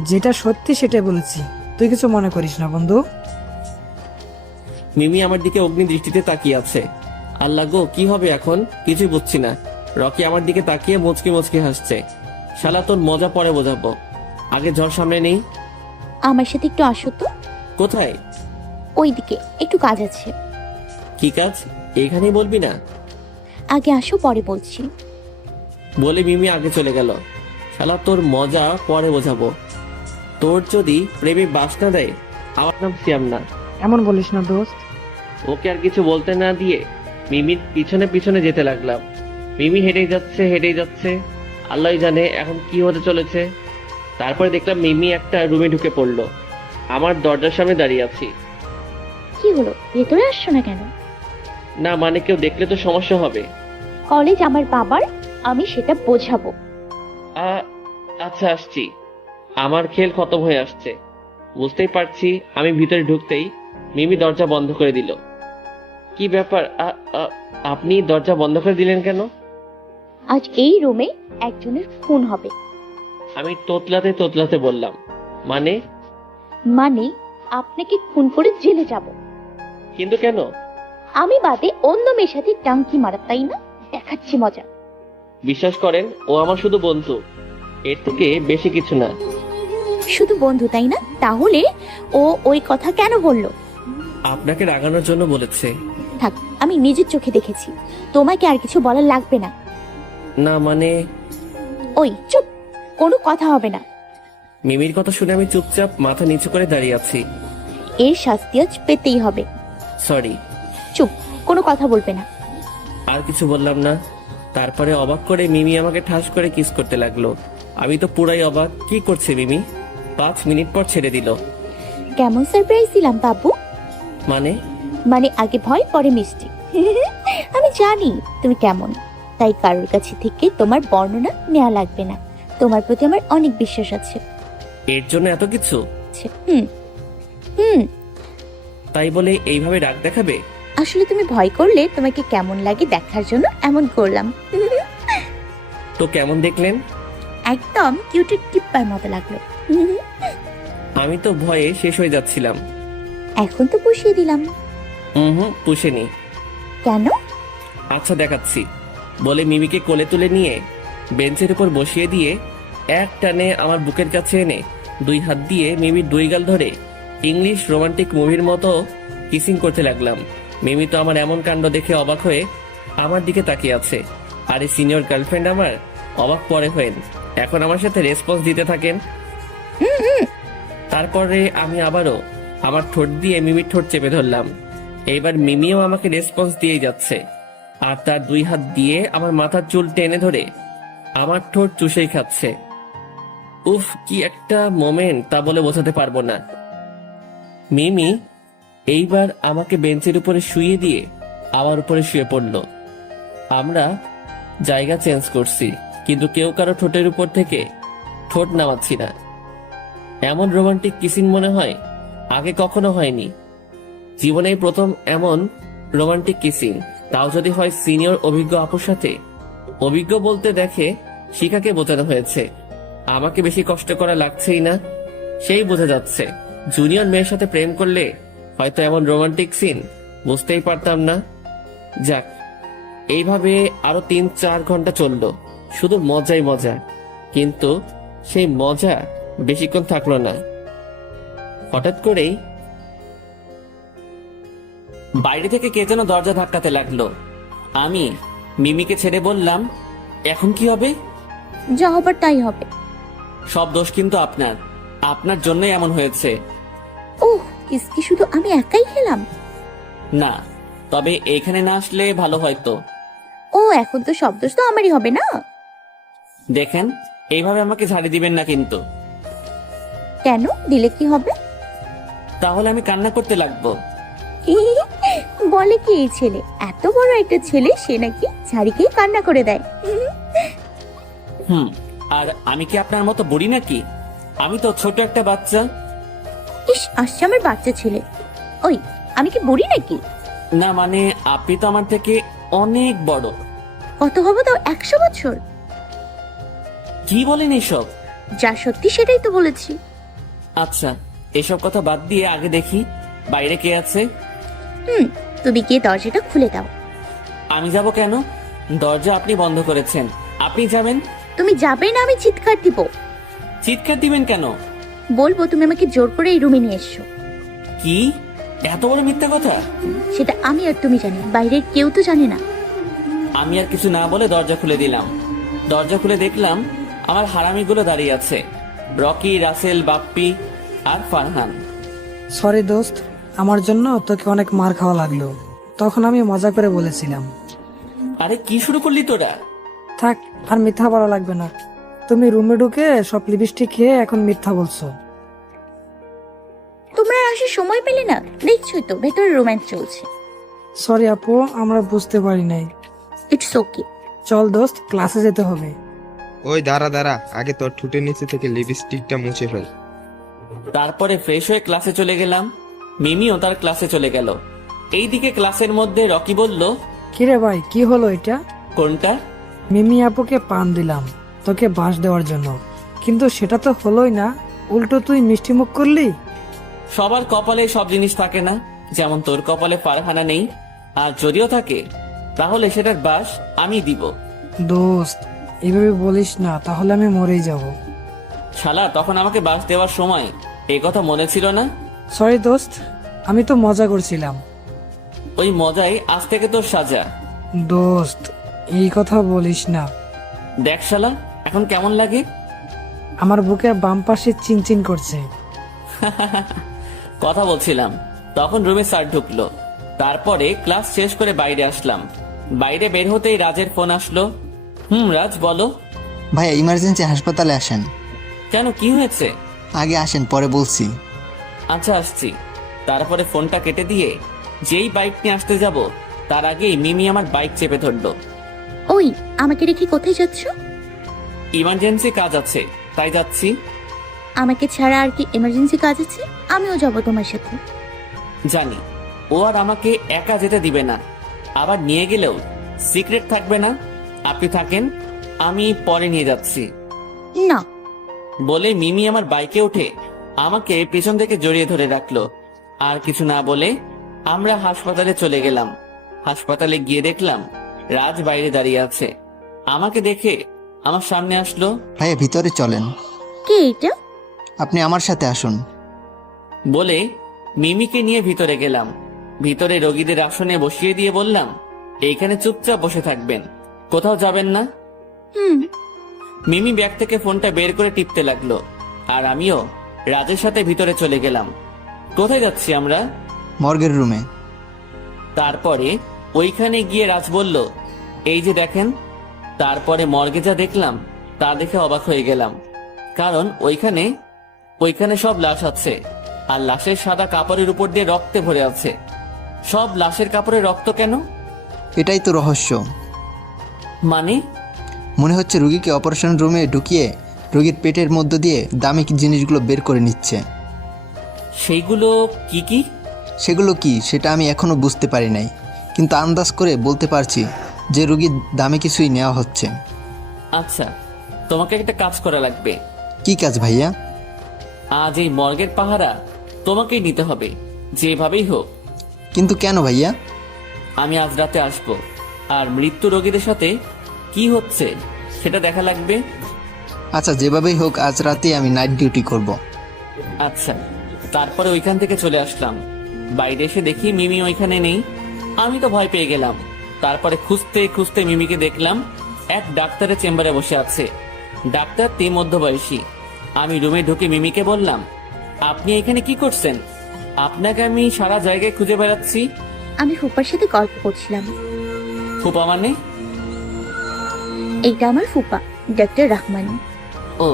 যেটা সত্যি সেটাই বলেছি, তুই কিছু মনে করিস না বন্ধু। মিমি আমার দিকে অগ্নি দৃষ্টিতে তাকিয়ে আছে। আল্লাহ গো, কি হবে এখন কিছুই বুঝছি না। রকি আমার দিকে তাকিয়ে মুচকি মুচকি হাসছে। শালা তোর মজা পরে বোঝাবো, আগে ঝড় সামনে নেই। আমার সাথে একটু আসো তো। কোথায়? ওইদিকে একটু কাজ আছে। কি কাজ? এখানেই বলবি না? আগে আসো, পরে বলছি। বলে মিমি আগে চলে গেল। শালা তোর মজা পরে বোঝাবো। তোর যদি প্রেমে বাস না দেয়, আমার নাম সিয়াম না। এমন বলিস না দোস্ত। ওকে আর কিছু বলতে না দিয়ে মিমির পিছনে পিছনে যেতে লাগলাম। মিমি হেঁটেই যাচ্ছে। আল্লাহই জানে এখন কি হতে চলেছে। তারপরে দেখলাম মিমি একটা রুমে ঢুকে পড়লো। আমার দরজার সামনে দাঁড়িয়ে আছি। কি হলো, ভেতরে আসছো না কেন? না মানে কেউ দেখলে তো সমস্যা হবে। কলেজ আমার বাবার, আমি সেটা বোঝাবো। আচ্ছা আসছি। আমার খেল খতম হয়ে আসছে। বুঝতেই পারছি। আমি ভিতরে ঢুকতেই মিমি দরজা বন্ধ করে দিল। কি ব্যাপার? আপনি দরজা বন্ধ করে দিলেন কেন? আজ এই রুমে একজনের খুন হবে। আমি তোতলাতে তোতলাতে বললাম, মানে? মানে আপনাকে খুন করে জেলে যাব। কিন্তু কেন? আমি বাদে অন্য মেয়ের সাথে টাঙ্কি মারা, তাই না? দেখাচ্ছি মজা। বিশ্বাস করেন, ও আমার শুধু বন্ধু, এর থেকে বেশি কিছু না। শুধু বন্ধু, তাই না? তাহলে ও ওই কথা কেন বলল? আপনাকে রাগানোর জন্য বলেছে। থাক, আমি নিজের চোখে দেখেছি। তোমাকে আর কিছু বলার লাগবে না। না মানে? ওই চুপ, কোনো কথা হবে না। মিমির কথা শুনে আমি চুপচাপ মাথা নিচু করে দাঁড়িয়ে আছি। এর শাস্তি আজ পেতেই হবে। সরি। চুপ, কোনো কথা বলবে না। আর কিছু বললাম না। তারপরে অবাক করে মিমি আমাকে ঠাস করে কিস করতে লাগলো। আমি তো পুরাই অবাক। কি করছে মিমি? 5 মিনিট পর ছেড়ে দিল। কেমন সারপ্রাইজ দিলাম বাবু? মানে আগে ভয় পরে মিষ্টি। আমি জানি তুমি কেমন, তাই কারোর কাছে থেকে তোমার বর্ণনা নেওয়া লাগবে না। তোমার প্রতি আমার অনেক বিশ্বাস আছে। এর জন্য এত কিছু? হুম হুম। তাই বলে এইভাবে রাগ দেখাবে? আসলে তুমি ভয় করলে তোমাকে কেমন লাগে দেখার জন্য এমন করলাম। তো কেমন দেখলেন? একদম কিউটের টিপ্পার মতো লাগলো। আমি তো ভয়ে শেষ হয়ে যাচ্ছিলাম। এখন তো পুষিয়ে দিলাম। পুষেনি। কেন? আচ্ছা দেখাচ্ছি। বলে মিমিকে কোলে তুলে নিয়ে বেঞ্চের উপর বসিয়ে দিয়ে এক টানে আমার বুকের কাছে এনে 2 হাত দিয়ে মিমির 2 গাল ধরে ইংলিশ রোমান্টিক মুভির মতো কিসিং করতে লাগলাম। মিমি তো আমার এমন কাণ্ড দেখে অবাক হয়ে আমার দিকে তাকিয়ে আছে। আর এই সিনিয়র গার্লফ্রেন্ড আমার অবাক পরে হয়েন এখন আমার সাথে রেসপন্স দিতে থাকেন। তারপরে আমি আবারও আমার ঠোঁট দিয়ে মিমির ঠোঁট চেপে ধরলাম। এইবার মিমিও আমাকে রেসপন্স দিয়ে যাচ্ছে আর তার 2 হাত দিয়ে আমার মাথার চুল টেনে ধরে আমার ঠোঁট চুষেই খাচ্ছে। উফ, কি একটা মোমেন্ট তা বলে বোঝাতে পারবো না। মিমি এইবার আমাকে বেঞ্চের উপরে শুইয়ে দিয়ে আমার উপরে শুয়ে পড়ল। আমরা জায়গা চেঞ্জ করছি, কিন্তু কেউ কারো ঠোঁটের উপর থেকে ঠোঁট নামাচ্ছি না। এমন রোমান্টিক কিসিং মনে হয় আগে কখনো হয়নি। জীবনেই প্রথম এমন রোমান্টিক কিসিং, তাও যদি হয় সিনিয়র অভিজ্ঞ আপুর সাথে। অভিজ্ঞ বলতে দেখে শিখাকে বোঝানো হয়েছে। আমাকে বেশি কষ্ট করা লাগছেই না, সেই বোঝা যাচ্ছে। জুনিয়র মেয়ের সাথে প্রেম করলে হয়তো এমন রোমান্টিক সিন বুঝতেই পারতাম না। যাক, এইভাবে আরো 3-4 ঘন্টা চললো, শুধু মজাই মজা। কিন্তু সেই মজা বেশিক্ষণ থাকলো না। হঠাৎ করেই বাইরে থেকে কে যেন দরজা ধাক্কাতে লাগলো। আমি মিমিকে ছেড়ে বললাম, এখন কি হবে? যা হবার তাই হবে। সব দোষ কিন্তু আপনার, আপনার জন্যই এমন হয়েছে। ওহ, কিসকি শুধু আমি একাই খেলাম? না, তবে এইখানে না আসলে ভালো হয়তো। ও, এখন তো সব দোষ তো আমারই হবে না? দেখেন, এইভাবে আমাকে ঝাড়ি দিবেন না কিন্তু। কেন? দিলে কি হবে? তাহলে আমি কান্না করতে লাগবো। বলে কি এই ছেলে? এত বড় একটা ছেলে, সে নাকি ঝাড়িকেই কান্না করে দেয়। আর আমি কি আপনার মতো বুড়ি নাকি? আমি তো ছোট একটা বাচ্চা। ইস, আসছে আমার বাচ্চা ছেলে। ওই, আমি কি বুড়ি নাকি? না মানে, আপনি তো আমার থেকে অনেক বড়। কত হবো তাও? 100 বছর? কি বলেন এসব? যা সত্যি সেটাই তো বলেছি। আচ্ছা, এসব কথা বাদ দিয়ে আগে দেখি বাইরে কে আছে। তুমি গিয়ে দরজাটা খুলে দাও। আমি যাব কেন? দরজা আপনি বন্ধ করেছেন, আপনি যাবেন। তুমি যাবে না? আমি চিৎকার দিব। চিৎকার দিবেন কেন? বলবো তুমি আমাকে জোর করে এই রুমে নিয়ে এসছো। কি এত বড় মিথ্যা কথা? সেটা আমি আর তুমি জানি, বাইরের কেউ তো জানে না। আমি আর কিছু না বলে দরজা খুলে দিলাম। দরজা খুলে দেখলাম আমার হারামিগুলো দাঁড়িয়ে আছে, রকি, রাসেল, বাপ্পি আর ফারহান। সরি দোস্ত, আমার জন্য তোকে অনেক মার খাওয়া লাগলো। তখন আমি মজা করে বলেছিলাম। আরে কি শুরু করলি তোরা? থাক, আর মিথ্যা বলা লাগবে না। তুমি রুমে ঢুকে সব লিপস্টিক খেয়ে এখন মিথ্যা বলছো। তোমরা আসার সময় পেলে না? দেখছোই তো ভেতরে রোম্যান্স চলছে। সরি আপু, আমরা বুঝতে পারি নাই। It's okay. চল দোস্ত, ক্লাসে যেতে হবে। ওই দাঁড়া দাঁড়া, আগে তোর ঠোঁটের নিচে থেকে লিপস্টিকটা মুছে ফেল। তারপরে ফ্রেশ হয়ে ক্লাসে চলে গেলাম। মিমিও তার ক্লাসে চলে গেল। এইদিকে ক্লাসের মধ্যে রকি বলল, কিরে ভাই, কি হলো এটা? কোনটা? মিমি আপুকে পান দিলাম তোকে বাঁশ দেওয়ার জন্য, কিন্তু সেটা তো হলোই না, উল্টো তুই মিষ্টি মুখ করলি। সবার কপালে সব জিনিস থাকে না। যেমন তোর কপালে ফারহানা নেই, আর যদিও থাকে তাহলে সেটার বাস আমি দিব। দোস্ত এভাবে বলিস না, তাহলে আমি মরেই যাব। শালা, তখন আমাকে বাস দেওয়ার সময় এই কথা মনে ছিল না? সরি দোস্ত, আমি তো মজা করছিলাম। ওই মজাই আজ থেকে তোর সাজা। দোস্ত এই কথা বলিস না। দেখ শালা, এখন কেমন লাগে? আমার বুকের বাম পাশে চিনচিন করছে। কথা বলছিলাম, তখন রুমে স্যার ঢুকলো। তারপরে ক্লাস শেষ করে বাইরে আসলাম। বাইরে বের হতেই রাজের ফোন আসলো। রাজ বলো। ভাইয়া ইমার্জেন্সি হাসপাতালে আসেন। কেন, কি হয়েছে? আগে আসেন, পরে বলছি। আচ্ছা আসছি। তারপরে ফোনটা কেটে দিয়ে যেই বাইক নিয়ে আসতে যাব, তার আগেই মিমি আমার বাইক চেপে ধরলো। ওই, আমাকে রেখে কোথায় যাচ্ছ? ইমার্জেন্সি কাজ আছে, তাই যাচ্ছি। আমাকে ছাড়া আর কি এমার্জেন্সি কাজ আছে? আমিও যাব তোমার সাথে। জানি ও আর আমাকে একা যেতে দিবে না, আবার নিয়ে গেলেও সিক্রেট থাকবে না। আপনি থাকেন, আমি পরে নিয়ে যাচ্ছি। না। বলে মিমি আমার বাইকে উঠে আমাকে পেছন থেকে জড়িয়ে ধরে রাখলো। আর কিছু না বলে আমরা হাসপাতালে চলে গেলাম। হাসপাতালে গিয়ে দেখলাম রাজ বাইরে দাঁড়িয়ে আছে। আমাকে দেখে আমার সামনে আসলো। ভাইয়া ভিতরে চলেন। কে এটা? আপনি আমার সাথে আসুন। বলে মিমিকে নিয়ে ভিতরে গেলাম। ভিতরে রোগীদের আসনে বসিয়ে দিয়ে বললাম, এইখানে চুপচাপ বসে থাকবেন, কোথাও যাবেন না। মিমি ব্যাগ থেকে ফোনটা বের করে টিপতে লাগলো, আর আমিও রাজের সাথে ভিতরে চলে গেলাম। কোথায় যাচ্ছি আমরা? মর্গের রুমে। তারপরে ওইখানে গিয়ে রাজ বলল, এই যে দেখেন। তারপরে মর্গে যা দেখলাম তা দেখে অবাক হয়ে গেলাম। কারণ ওইখানে সব লাশ আছে, আর লাশের সাদা কাপড়ের উপর দিয়ে রক্তে ভরে আছে। সব লাশের কাপড়ে রক্ত কেন? এটাই তো রহস্য। মানে? মনে হচ্ছে রুগীকে অপারেশন রুমে ঢুকিয়ে রোগীর পেটের মধ্য দিয়ে দামি জিনিসগুলো বের করে নিচ্ছে। সেইগুলো কি কি? সেগুলো কি সেটা আমি এখনো বুঝতে পারি নাই, কিন্তু আন্দাজ করে বলতে পারছি যে রুগীর দামে কিছুই নেওয়া হচ্ছে। আচ্ছা, তোমাকে একটা কাজ করা লাগবে। কি কাজ ভাইয়া? আজ এই মর্গের পাহারা তোমাকেই নিতে হবে, যেভাবেই হোক। কিন্তু কেন ভাইয়া? আমি আজ রাতে আসবো, আর মৃত্যু রোগীদের সাথে কি হচ্ছে সেটা দেখা লাগবে। আচ্ছা, যেভাবেই হোক আজ রাতে আমি নাইট ডিউটি করব। আচ্ছা। তারপরে ওইখান থেকে চলে আসলাম। বাইরে এসে দেখি মিমি ওইখানে নেই। আমি তো ভয় পেয়ে গেলাম। তারপরে খুঁজতে খুঁজতে মিমিকে দেখলাম এক ডাক্তারের চেম্বারে বসে আছে। ডাক্তারটি মধ্যবয়সী। আমি রুমে ঢুকে মিমিকে বললাম, আপনি এখানে কি করছেন? আপনাকে আমি সারা জায়গায় খুঁজে বেড়াচ্ছি। আমি ফুপার সাথে গল্প করছিলাম। ফুপা মানে? এইটা আমার ফুপা, ডক্টর রহমান। ও,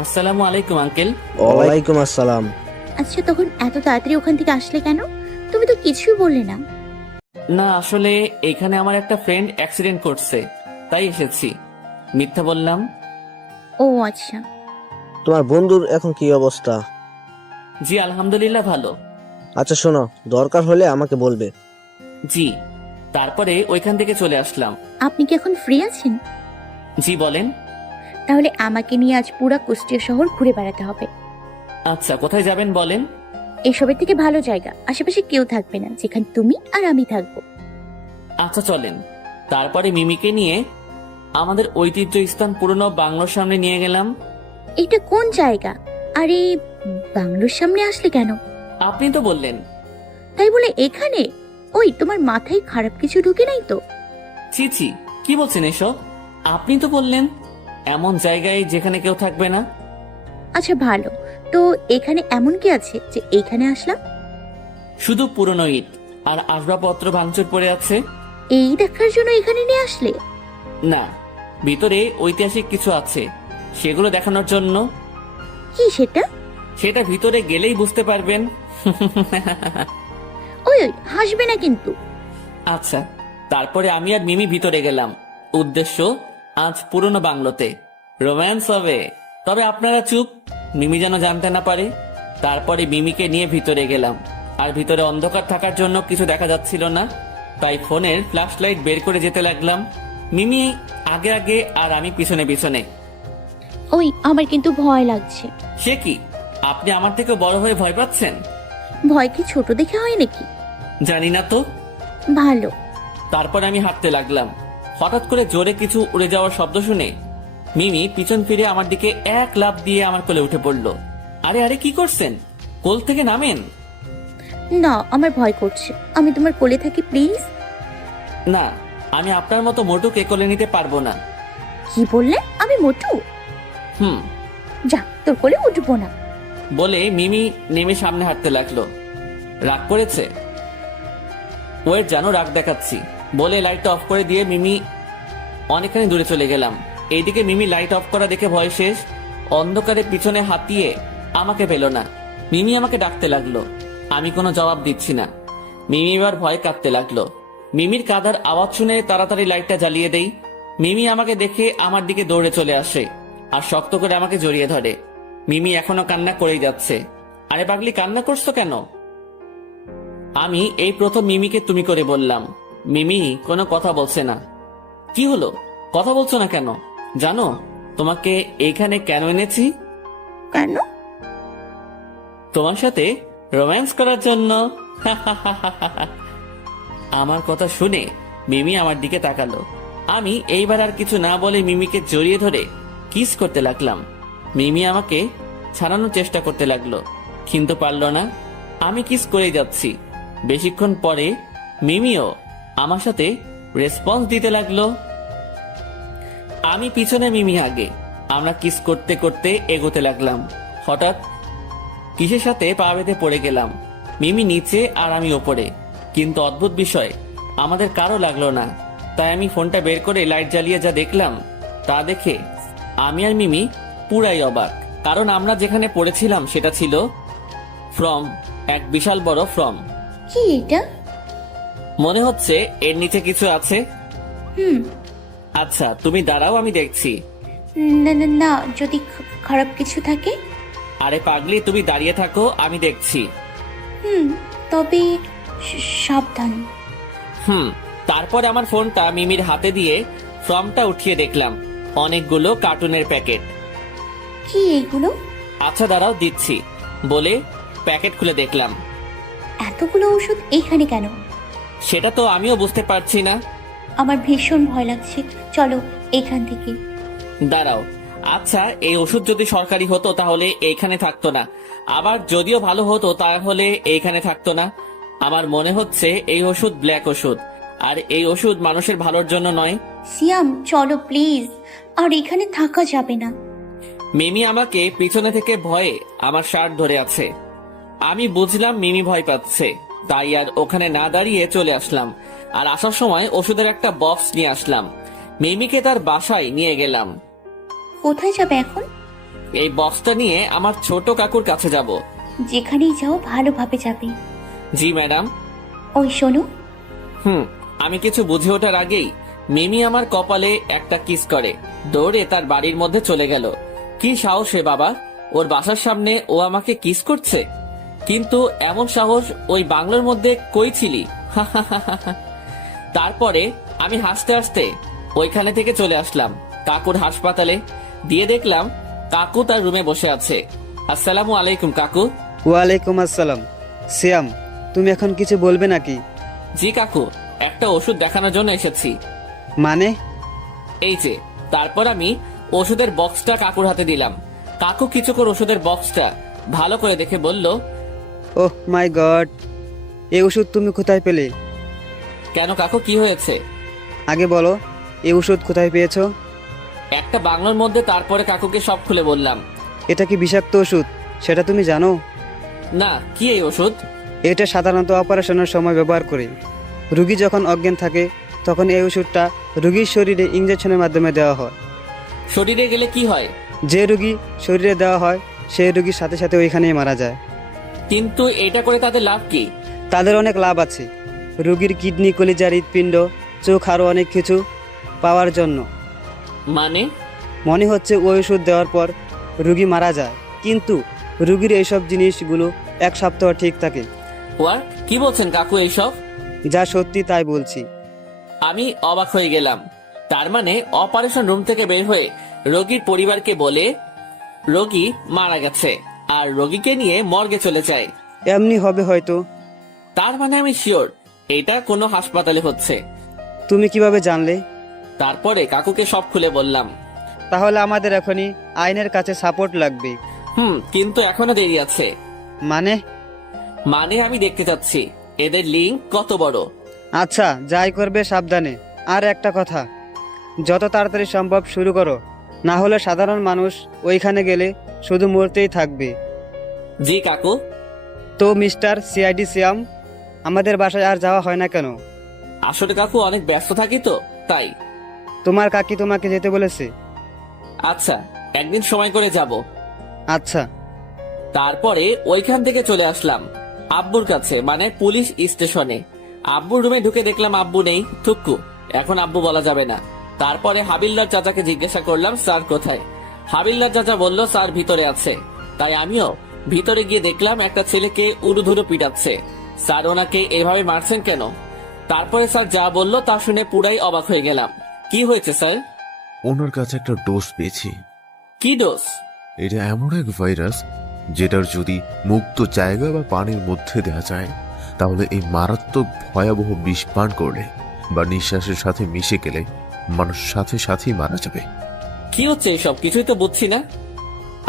আসসালামু আলাইকুম আঙ্কেল। ওয়ালাইকুম আসসালাম। আচ্ছা, তখন এত তাড়াতাড়ি ওখান থেকে আসলে কেন? তুমি তো কিছুই বললে না। না, আসলে এখানে আমার একটা ফ্রেন্ড অ্যাক্সিডেন্ট করছে, তাই এসেছি। মিথ্যা বললাম। ও আচ্ছা। তোমার বন্ধুর এখন কি অবস্থা? জি আলহামদুলিল্লাহ ভালো। আচ্ছা শোনো, দরকার হলে আমাকে বলবে। জি। তারপরে ওইখান থেকে চলে আসলাম। আপনি কি এখন ফ্রি আছেন? জি বলেন। তাহলে আমাকে নিয়ে আজ পুরা কুষ্টিয়া শহর ঘুরে বেড়াতে হবে। আচ্ছা, কোথায় যাবেন বলেন। এসবের থেকে ভালো জায়গা, আশেপাশে কেউ থাকবে না, যেখানে তুমি আর আমি থাকবো। আচ্ছা চলেন। তারপরে মিমিকে নিয়ে আমাদের ঐতিহ্য স্থান পুরনো বাংলোর সামনে নিয়ে গেলাম। এটা কোন জায়গা? আরে বাংলোর সামনে আসলে কেন? আপনি তো বললেন। তাই বলে এখানে? ওই, তোমার মাথায় খারাপ কিছু ঢুকে নাই তো? ছি ছি, কি বলছেন এসব? আপনি তো বললেন এমন জায়গায় যেখানে কেউ থাকবে না। আচ্ছা ভালো, তো এখানে এমন কি আছে যে এখানে আসলাম? শুধু পুরনো ইট আর আসবাবপত্র ভাঙচুর পড়ে আছে। এই দেখার জন্য এখানে নিয়ে আসলে? না, ভিতরে ঐতিহাসিক কিছু আছে, সেগুলো দেখানোর জন্য। কি সেটা? সেটা ভিতরে গেলেই বুঝতে পারবেন। ওই ওই, হাসবে না কিন্তু। আচ্ছা। তারপরে আমি আর মিমি ভিতরে গেলাম। উদ্দেশ্য আজ পুরনো বাংলোতে। রোম্যান্স হবে। তবে আপনারা চুপ, মিমি যেন জানতে না পারে। তারপরে মিমিকে নিয়ে ভিতরে গেলাম, আর ভিতরে অন্ধকার থাকার জন্য কিছু দেখা যাচ্ছিল না, তাই ফোনের ফ্ল্যাশ লাইট বের করে যেতে লাগলাম। মিমি আগে আগে আর আমি পিছনে পিছনে। ওই আমার কিন্তু ভয় লাগছে। সে কি, আপনি আমার থেকে বড় হয়ে ভয় পাচ্ছেন? ভয় কি ছোট দেখে হয় নাকি? জানি না তো। ভালো। তারপর আমি হাঁটতে লাগলাম। হঠাৎ করে জোরে কিছু উড়ে যাওয়ার শব্দ শুনে মিমি পিছন ফিরে আমার দিকে এক লাফ দিয়ে আমার কোলে উঠে পড়লো। আরে আরে, কি করছেন? কোল থেকে নামেন। না, আমার ভয় করছে। আমি তোমার কোলে থাকি প্লিজ। না, আমি আপনার মতো মোটুকে কোলে নিতে পারবো না। কি বললে? আমি মোটু? হুম। যা, তোর কোলে উঠবো না। বলে মিমি নেমে সামনে হাঁটতে লাগলো। রাগ করেছে? ওয়েট, জানো রাগ দেখাচ্ছি। বলে লাইটটা অফ করে দিয়ে মিমি অনেকখানি দূরে চলে গেলাম। এইদিকে মিমি লাইট অফ করা দেখে ভয় শেষ। অন্ধকারে পিছনে হাতিয়ে আমাকে পেল না। মিমি আমাকে ডাকতে লাগলো। আমি কোনো জবাব দিচ্ছি না। মিমি এবার ভয় কাঁদতে লাগলো। মিমির কাঁদার আওয়াজ শুনে তাড়াতাড়ি লাইটটা জ্বালিয়ে দেই। মিমি আমাকে দেখে আমার দিকে দৌড়ে চলে আসে আর শক্ত করে আমাকে জড়িয়ে ধরে। মিমি এখনো কান্না করেই যাচ্ছে। আরে পাগলি, কান্না করছো কেন? আমি এই প্রথম মিমিকে তুমি করে বললাম। মিমি কোনো কথা বলছে না। কি হলো, কথা বলছো না কেন? জানো তোমাকে এইখানে কেন এনেছি? কেন? তোমার সাথে রোম্যান্স করার জন্য। আমার কথা শুনে মিমি আমার দিকে তাকালো। আমি এইবার আর কিছু না বলে মিমিকে জড়িয়ে ধরে কিস করতে লাগলাম। মিমি আমাকে ছাড়ানোর চেষ্টা করতে লাগলো, কিন্তু পারল না। আমি কিস করে যাচ্ছি। বেশিক্ষণ পরে মিমিও আমার সাথে রেসপন্স দিতে লাগলো। আমি পিছনে, মিমি আগে। আমরা কিস করতে করতে এগোতে লাগলাম। হঠাৎ কিসের সাথে পা বেঁধে পড়ে গেলাম। মিমি নিচে আর আমি ওপরে, কিন্তু অদ্ভুত বিষয় আমাদের কারো লাগলো না। তাই আমি ফোনটা বের করে লাইট জ্বালিয়ে যা দেখলাম তা দেখে আমি আর মিমি পুরাই অবাক। কারণ আমরা যেখানে পড়েছিলাম সেটা ছিল ফ্রম, এক বিশাল বড় ফ্রম। কি এটা? মনে হচ্ছে এর নিচে কিছু আছে। হুম। আচ্ছা তুমি দাঁড়াও, আমি দেখছি। না না না, যদি খারাপ কিছু থাকে। আরে পাগলি, তুমি দাঁড়িয়ে থাকো, আমি দেখছি। তবে সাবধান। তারপর আমার ফোনটা মিমির হাতে দিয়ে ফর্মটা উঠিয়ে দেখলাম অনেকগুলো কার্টুনের প্যাকেট। কি এগুলো? আচ্ছা দাঁড়াও, দিচ্ছি। বলে প্যাকেট খুলে দেখলাম। এতগুলো ওষুধ এখানে কেন? সেটা তো আমিও বুঝতে পারছি না। আমার ভীষণ ভয় লাগছে, চলো এখান থেকে। দাঁড়াও, আচ্ছা এই ওষুধ যদি সরকারি হতো তাহলে এইখানে থাকতো না, আবার যদিও ভালো হতো তাহলে এইখানে থাকতো না। আমার মনে হচ্ছে এই ওষুধ ব্ল্যাক ওষুধ, আর এই ওষুধ মানুষের ভালোর জন্য নয়। সিয়াম চলো প্লিজ, আর এখানে থাকা যাবে না। মিমি আমাকে পিছনে থেকে ভয়ে আমার শার্ট ধরে আছে। আমি বুঝলাম মিমি ভয় পাচ্ছে, তাই আর ওখানে না দাঁড়িয়ে চলে আসলাম। আর আসার সময় ওষুধের একটা বক্স নিয়ে আসলাম। মিমিকে তার বাসায় নিয়ে গেলাম। কোথায় যাবে এখন? এই বক্সটা নিয়ে আমার ছোট কাকুর কাছে যাব। যেখানেই যাও ভালোভাবে যাবে। জি ম্যাডাম। ওই শোনো। আমি কিছু বুঝে ওঠার আগেই মিমি আমার কপালে একটা কিস করে দৌড়ে তার বাড়ির মধ্যে চলে গেল। কি সাহস রে বাবা, ওর বাসার সামনে ও আমাকে কিস করছে। কিন্তু এমন সাহস ওই বাংলোর মধ্যে কই ছিলি? তারপরে আমি হাসতে হাসতে ওইখানে থেকে চলে আসলাম কাকুর হাসপাতালে। দিয়ে দেখলাম কাকু তার রুমে বসে আছে। আসসালামু আলাইকুম কাকু। ওয়ালাইকুম আসসালাম। সিয়াম, তুমি এখন কিছু বলবে নাকি? জি কাকু, একটা ওষুধ দেখানোর জন্য এসেছি। মানে? এই যে। তারপর আমি ওষুধের বক্সটা কাকুর হাতে দিলাম। কাকু কিছুক্ষণ ওষুধের বক্সটা ভালো করে দেখে বলল, ওহ মাই গড, এই ওষুধ তুমি কোথায় পেলে? কেন কাকু, কি হয়েছে? আগে বলো, এই ওষুধ কোথায় পেয়েছো? একটা বাংলোর মধ্যে। তারপরে কাকুকে সব খুলে বললাম। এটা কি বিষাক্ত ওষুধ সেটা তুমি জানো? না, কি এই ওষুধ? এটা সাধারণত অপারেশনের সময় ব্যবহার করে। রোগী যখন অজ্ঞান থাকে তখন এই ওষুধটা রোগীর শরীরে ইঞ্জেকশনের মাধ্যমে দেওয়া হয়। শরীরে গেলে কি হয়? যে রোগী শরীরে দেওয়া হয় সেই রোগীর সাথে সাথে ওইখানেই মারা যায়। কিন্তু এটা করে তাদের লাভ কি? তাদের অনেক লাভ আছে। রোগীর কিডনি, কলিজা, হৃৎপিণ্ড, চোখ আরও অনেক কিছু পাওয়ার জন্য। মানে? মনে হচ্ছে ওই ওষুধ দেওয়ার পর রুগী মারা যায়, কিন্তু রুগীর এইসব জিনিসগুলো 1 সপ্তাহ ঠিক থাকে। হোয়াট, কি বলছেন কাকু এইসব? যা সত্যি তাই বলছি। আমি অবাক হয়ে গেলাম। তার মানে অপারেশন রুম থেকে বের হয়ে রোগীর পরিবারকে বলে রোগী মারা গেছে আর রোগীকে নিয়ে মর্গে চলে যায়। এমনি হবে হয়তো। তার মানে আমি শিওর এটা কোনো হাসপাতালে হচ্ছে। তুমি কিভাবে জানলে? তারপরে কাকুকে সব খুলে বললাম। তাহলে আমাদের এখনই আইনের কাছে সাপোর্ট লাগবে। কিন্তু এখনো দেরি আছে। মানে আমি দেখতে চাচ্ছি এদের লিঙ্ক কত বড়। আচ্ছা, যাই করবে সাবধানে। আর একটা কথা, যত তাড়াতাড়ি সম্ভব শুরু করো, না হলে সাধারণ মানুষ ওইখানে গেলে শুধু মরতেই থাকবে। জি কাকু। তো মিস্টার সিআইডি সিয়াম, আমাদের বাসায় আর যাওয়া হয় না কেন? আসলে কাকু অনেক ব্যস্ত থাকি তো তাই। তোমার কাকি তোমাকে যেতে বলেছে? আচ্ছা, একদিন সময় করে যাব। আচ্ছা। তারপরে ওইখান থেকে চলে আসলাম আব্বুর কাছে, মানে পুলিশ স্টেশনে। আব্বুর রুমে ঢুকে দেখলাম আব্বু নেই, থুক্কু, এখন আব্বু বলা যাবে না। তারপরে হাবিলদার চাচাকে জিজ্ঞাসা করলাম স্যার কোথায়। হাবিলদার চাচা বলল স্যার ভিতরে আছে। তাই আমিও ভিতরে গিয়ে দেখলাম একটা ছেলেকে উড়ুধুরু পিটাচ্ছে। স্যার ওনাকে এভাবে মারছেন কেন? তারপরে স্যার যা বলল তা শুনে পুরাই অবাক হয়ে গেলাম। কি হয়েছে স্যার? ওনার কাছে একটা ডোজ পেয়েছি। কি ডোজ? এটা এমন এক ভাইরাস যেটার যদি মুক্ত জায়গা বা পানির মধ্যে দেওয়া যায়, তাহলে এই মারাত্মক ভয়াবহ বিষ পান করলে বা নিঃশ্বাসের সাথে মিশে গেলে মানুষ সাথে সাথেই মারা যাবে। কি হচ্ছে এসব? কিছুই তো বুঝছি না।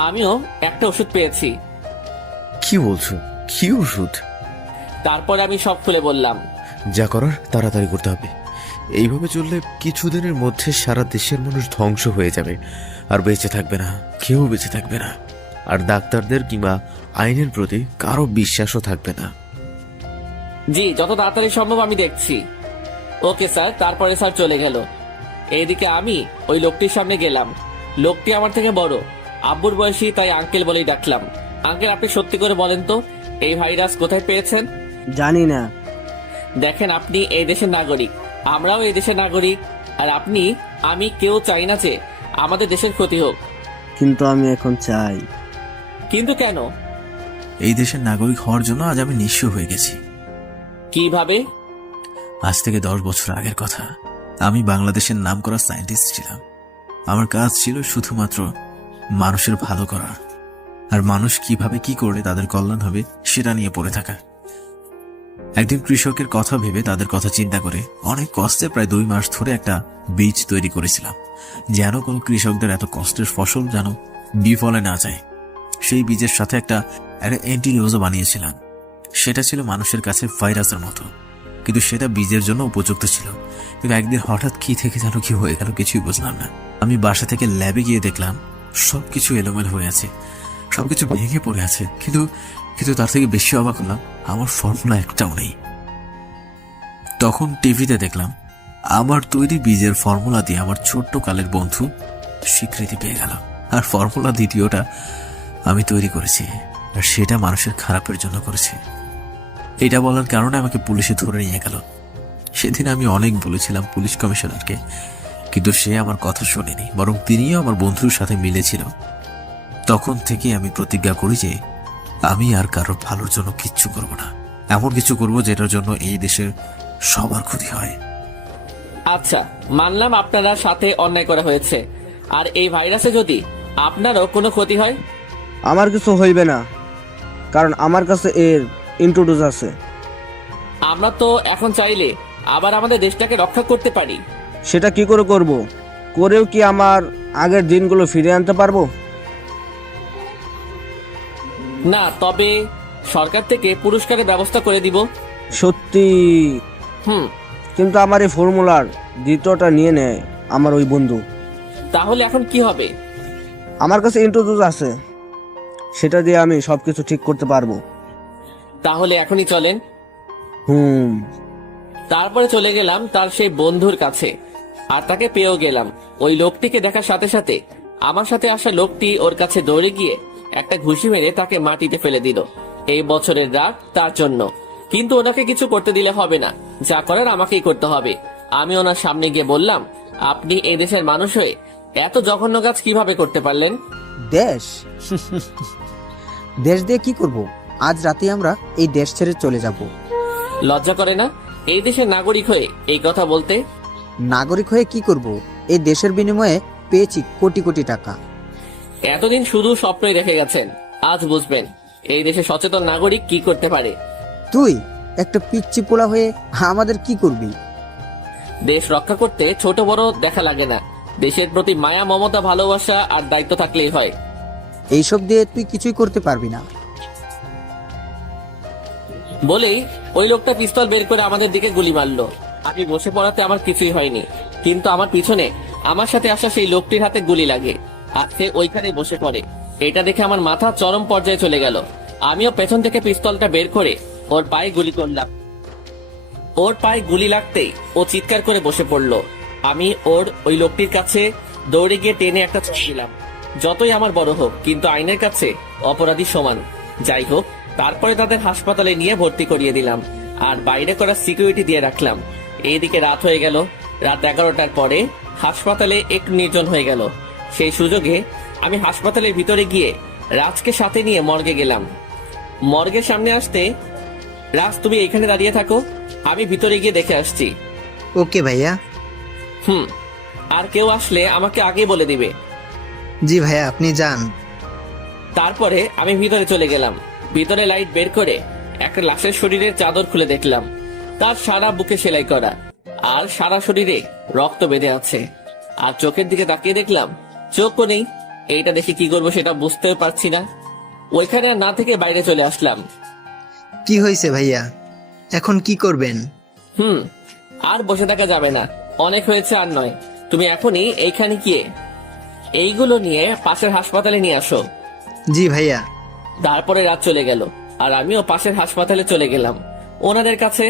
আমিও একটা ওষুধ পেয়েছি। কি বলছো? কি ওষুধ? তারপরে আমি সব খুলে বললাম। যা করার তাড়াতাড়ি করতে হবে। এইভাবে চললে কিছুদিনের মধ্যে সারা দেশের মানুষ ধ্বংস হয়ে যাবে, আর বেঁচে থাকবে না, কেউ বেঁচে থাকবে না। আর ডাক্তারদের কিংবা আইনের প্রতি কারো বিশ্বাসও থাকবে না। জি, যত তাড়াতাড়ি সম্ভব আমি দেখছি। Okay sir. তারপরে স্যার চলে গেল। এইদিকে আমি ওই লোকটির সামনে গেলাম। লোকটি আমার থেকে বড়, আব্বুর বয়সী, তাই আঙ্কেল বলেই ডাকলাম। আঙ্কেল, আপনি সত্যি করে বলেন তো এই ভাইরাস কোথায় পেয়েছেন? জানি না। দেখেন, আপনি এই দেশের নাগরিক, আমরাও এই দেশের নাগরিক, আর আমি কেউ চাই না যে আমাদের দেশের ক্ষতি হোক। কিন্তু আমি এখন চাই। কিন্তু কেন? এই দেশের নাগরিক হওয়ার জন্য আজ আমি নিঃস্ব হয়ে গেছি। কিভাবে? আজ থেকে 10 বছর আগের কথা। আমি বাংলাদেশের নামকরা সায়েন্টিস্ট ছিলাম। আমার কাজ ছিল শুধুমাত্র মানুষের ভালো করা, আর মানুষ কিভাবে কি করলে তাদের কল্যাণ হবে সেটা নিয়ে পড়ে থাকা। একদিন কৃষকের কথা ভেবে, তাদের কথা চিন্তা করে অনেক কষ্টে প্রায় 2 মাস ধরে একটা বীজ তৈরি করেছিলাম, যেন কোনো কৃষকদের এত কষ্টের ফসল যেন বিফলে না যায়। সেই বীজের সাথে একটা অ্যান্টিডোজও বানিয়েছিলাম। সেটা ছিল মানুষের কাছে ভাইরাসের মতো, কিন্তু সেটা বীজের জন্য উপযুক্ত ছিল। কিন্তু একদিন হঠাৎ কি থেকে যেন কি হয়ে গেল, কিছুই বুঝলাম না। আমি বাসা থেকে ল্যাবে গিয়ে দেখলাম সবকিছু এলোমেলো হয়ে আছে, সবকিছু ভেঙে পড়ে আছে। কিন্তু তার থেকে বেশি অবাক হলাম, আমার ফর্মুলা একটাও নেই। তখন টিভিতে দেখলাম আমার তৈরি বীজের ফর্মুলা দিয়ে আমার ছোট্ট কালের বন্ধু স্বীকৃতি পেয়ে গেল, আর ফর্মুলা দ্বিতীয়টা আমি তৈরি করেছি, আর সেটা মানুষের খারাপের জন্য করেছি। এটা বলার কারণে আমাকে পুলিশে ধরে নিয়ে গেল। সেদিন আমি অনেক বলেছিলাম পুলিশ কমিশনারকে, কিন্তু সে আমার কথা শোনেনি, বরং তিনিও আমার বন্ধুর সাথে মিলেছিল। তখন থেকে আমি প্রতিজ্ঞা করি যে আমি আর কারোর ভালোর জন্য কিচ্ছু করব না, এমন কিছু করব যেটার জন্য এই দেশের সবার ক্ষতি হয়। আচ্ছা, মানলাম আপনারা সাথে অন্যায় করা হয়েছে, আর এই ভাইরাসে যদি আপনারও কোনো ক্ষতি হয়? আমার কিছু হইবে না, কারণ আমার কাছে এর ইন্ট্রোডোজ আছে। আমরা তো এখন চাইলে আবার আমাদের দেশটাকে রক্ষা করতে পারি। সেটা কি করে করব? করেও কি আমার আগের দিনগুলো ফিরিয়ে আনতে পারবো? না, তবে সরকার থেকে পুরস্কারের ব্যবস্থা করে দিব। সত্যি? কিন্তু আমার এই ফর্মুলার দ্বিতীয়টা নিয়ে নেয় আমার ওই বন্ধু। তাহলে এখন কি হবে? আমার কাছে ইন্ট্রোডোজ আছে, সেটা দিয়ে আমি সবকিছু ঠিক করতে পারবো। তাহলে এখনই চলেন। তারপরে চলে গেলাম তার সেই বন্ধুর কাছে, আর তাকে পেয়েও গেলাম। ওই লোকটিকে দেখার সাথে সাথে আমার সাথে আসা লোকটি ওর কাছে দৌড়ে গিয়ে একটা ঘুষি মেরে তাকে মাটিতে ফেলে দিল। এই বছরের রাগ তার জন্য। কিন্তু ওনাকে কিছু করতে দিলে হবে না, যা করার আমাকেই করতে হবে। আমি ওনার সামনে গিয়ে বললাম, আপনি এই দেশের মানুষ হয়ে এত জঘন্য কাজ কিভাবে করতে পারলেন? দেশ দেশ দিয়ে কি করব? আজ রাতে আমরা এই দেশ ছেড়ে চলে যাব। লজ্জা করে না এই দেশের নাগরিক হয়ে এই কথা বলতে? নাগরিক হয়ে কি করব? এই দেশের বিনিময়ে পেয়েছি কোটি কোটি টাকা। এতদিন শুধু স্বপ্নই রেখে গেছেন, আজ বুঝবেন এই দেশে সচেতন নাগরিক কি করতে পারে। তুই একটা পিচ্চি পোলা হয়ে আমাদের কি করবি? দেশ রক্ষা করতে ছোট বড় দেখা লাগে না, দেশের প্রতি মায়া মমতা ভালোবাসা আর দায়িত্ব থাকলেই হয়। এইসব দিয়ে তুই কিছুই করতে পারবি না। বলেই ওই লোকটা পিস্তল বের করে আমাদের দিকে গুলি মারলো। আমি বসে পড়াতে আমার কিছুই হয়নি, কিন্তু আমার পিছনে আমার সাথে আসা সেই লোকটির হাতে গুলি লাগে আর সে ওইখানে বসে পড়ে। এটা দেখে আমার মাথা চরম পর্যায়ে চলে গেল। আমিও পেছন থেকে পিস্তলটা বের করে ওর পায়ে গুলি করলাম। ওর পায়ে গুলি লাগতেই ও চিৎকার করে বসে পড়লো। আমি ওই লোকটির কাছে দৌড়ে গিয়ে টেনে একটা চড় দিলাম। যতই আমার বড় হোক, কিন্তু আইনের কাছে অপরাধী সমান। যাই হোক, তারপরে তাদের হাসপাতালে নিয়ে ভর্তি করিয়ে দিলাম আর বাইরে করা সিকিউরিটি দিয়ে রাখলাম। এইদিকে রাত হয়ে গেল। রাত 11টার পরে হাসপাতালে একটু নির্জন হয়ে গেল। সেই সুযোগে আমি হাসপাতালের ভিতরে গিয়ে রাজকে সাথে নিয়ে মর্গে গেলাম। মর্গের সামনে আসতে, রাজ তুমি এখানে দাঁড়িয়ে থাকো, আমি ভিতরে গিয়ে দেখে আসছি। ওকে ভাইয়া। আর কেউ আসলে আমাকে আগে বলে দিবে। জি ভাইয়া, আপনি যান। তারপরে আমি ভিতরে চলে গেলাম। ভিতরে লাইট বের করে একটা লাশের শরীরের চাদর খুলে দেখলাম। তার সারা বুকে সেলাই করা আর সারা শরীরে রক্ত বেঁধে আছে। আর চোখের দিকে তাকিয়ে দেখলাম চোখও নেই। এইটা দেখে কি করবো সেটা বুঝতেও পারছি না। ওইখানে আর না থেকে বাইরে চলে আসলাম। কি হয়েছে ভাইয়া, এখন কি করবেন? আর বসে থাকা যাবে না, অনেক হয়েছে আর নয়। তুমি এখনই এইখানে গিয়ে এইগুলো নিয়ে পাশের হাসপাতালে নিয়ে আসো। জি ভাইয়া। তারপরে রাত চলে গেল আর আমিও পাশের হাসপাতালে চলে গেলাম। ওনাদের কাছে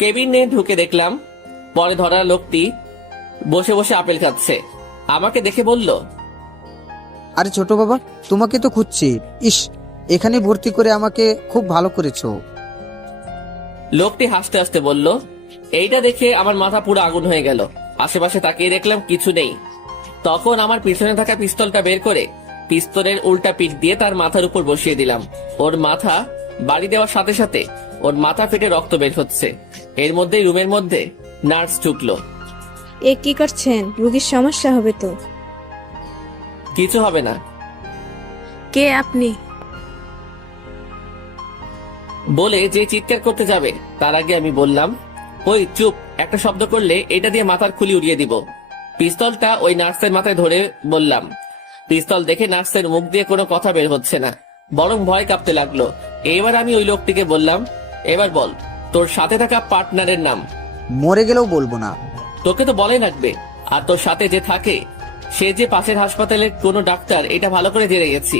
কেবিনে ঢুকে দেখলাম পরে ধরা লোকটি বসে বসে আপেল খাচ্ছে। আমাকে দেখে বলল, আরে ছোট বাবা, তোমাকে তো খুঁজছি। ইস, এখানে ভর্তি করে আমাকে খুব ভালো করেছো। লোকটি হাসতে হাসতে বলল। এইটা দেখে আমার মাথা পুরো আগুন হয়ে গেল। আশেপাশে তাকিয়ে দেখলাম কিছু নেই। তখন আমার পিছনে থাকা পিস্তলটা বের করে পিস্তলের উল্টা পিঠ দিয়ে তার মাথার উপর বসিয়ে দিলাম। ওর মাথা বাড়ি দেওয়ার সাথে সাথে ওর মাথা ফেটে রক্ত বের হচ্ছে। এর মধ্যেই রুমের মধ্যে নার্স ঢুকলো। এ কি করছেন? রোগীর সমস্যা হবে তো। কিছু হবে না। কে আপনি? বলে যে চিৎকার করতে যাবে তার আগে আমি বললাম, ওই চুপ, একটা শব্দ করলে এটা দিয়ে মাথার খুলি উড়িয়ে দিব। পিস্তলটা ওই নার্সের মাথায় ধরে বললাম। পিস্তল দেখে নার্সের মুখ দিয়ে কোনো কথা বের হচ্ছে না, বরং ভয় কাঁপতে লাগলো। এবার আমি ওই লোকটিকে বললাম, এবার বল তোর সাথে থাকা পার্টনারের নাম। মরে গেলেও বলবো না। তোকে তো বলে রাখবে, আর তোর সাথে যে থাকে সে যে পাশের হাসপাতালের কোনো ডাক্তার, এটা ভালো করে জেনে গেছি।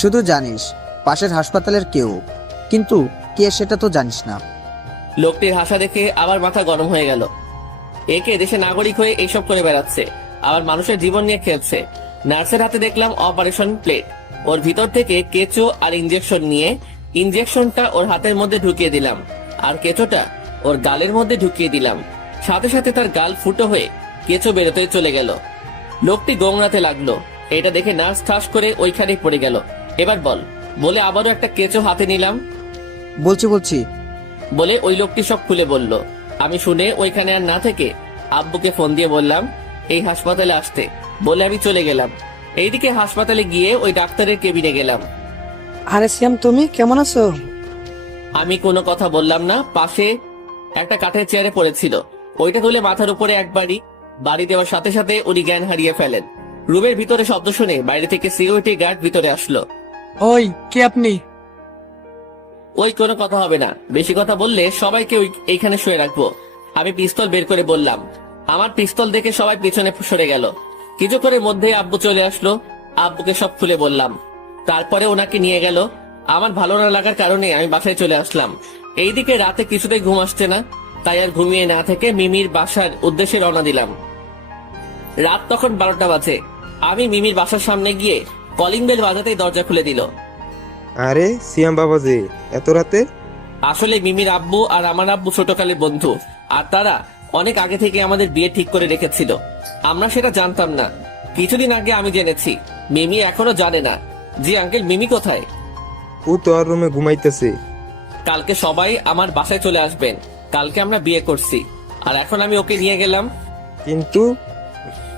শুধু জানিস পাশের হাসপাতালের কেউ, কিন্তু কে সেটা তো জানিস না। লোকটির হাসা দেখে আবার মাথা গরম হয়ে গেল। একে দেশে নাগরিক হয়ে এইসব করে বেড়াচ্ছে, আবার মানুষের জীবন নিয়ে খেলছে। নার্সের হাতে দেখলাম অপারেশন প্লেট। ওর ভিতর থেকে কেঁচো আর ইঞ্জেকশন নিয়ে ইঞ্জেকশনটা ওর হাতের মধ্যে ঢুকিয়ে দিলাম আর কেঁচোটা ওর গালের মধ্যে ঢুকিয়ে দিলাম। সাথে সাথে তার গাল ফুটো হয়ে কেঁচো বেরোতে চলে গেল। লোকটি গোংরাতে লাগলো। এটা দেখে নার্স ঠাস করে ওইখানেই পড়ে গেল। এবার বল বলে আবারও একটা কেঁচো হাতে নিলাম। বলছি বলে ওই লোকটি সব খুলে বলল। আমি শুনে ওইখানে আর না থেকে আব্বুকে ফোন দিয়ে বললাম এই হাসপাতালে আসতে, বলে আমি চলে গেলাম। এইদিকে হাসপাতালে গিয়ে ওই ডাক্তারের কেবিনে গেলাম। আরে শ্যাম, তুমি কেমন আছো? আমি কোনো কথা বললাম না। পাশে একটা কাঠের চেয়ারে পড়েছিল, ওইটা তুলে মাথার উপরে একবারই বাড়ি দেওয়ার সাথে সাথে উনি জ্ঞান হারিয়ে ফেলেন। রুমের ভিতরে শব্দ শুনে বাইরে থেকে সিকিউরিটি গার্ড ভিতরে আসলো। ওই কে আপনি? ওই কোনো কথা হবে না, বেশি কথা বললে সবাইকে এইখানে শুয়ে রাখবো। আমি পিস্তল বের করে বললাম। আমার পিস্তল দেখে সবাই পিছনে সরে গেল। কিছুক্ষণের মধ্যে আব্বু চলে আসলো। আব্বুকে সব খুলে বললাম। তারপরে ওনাকে নিয়ে গেল। আমার ভালো না লাগার কারণে আমি বাসায় চলে আসলাম। এইদিকে রাতে কিছুতেই ঘুম আসছে না, তাই আর ঘুমিয়ে না থেকে মিমির বাসার উদ্দেশ্যে রওনা দিলাম। রাত তখন 12টা বাজে। আমি মিমির বাসার সামনে গিয়ে কলিং বেল বাজাতেই দরজা খুলে দিল। আরে সিয়াম বাবাজি, এত রাতে? আসলে মিমির আব্বু আর আমার আব্বু ছোটকালের বন্ধু, আর তারা অনেক আগে থেকে আমাদের বিয়ে ঠিক করে রেখেছিল। আমরা সেটা জানতাম না। কিছুদিন আগে আমি জেনেছি। মিমি এখনো জানে না। জি আঙ্কেল, মিমি কোথায়? ও তো আর রুমে ঘুমাইতেছে। কালকে সবাই আমার বাসায় চলে আসবেন। কালকে আমরা বিয়ে করছি, আর এখন আমি ওকে নিয়ে গেলাম। কিন্তু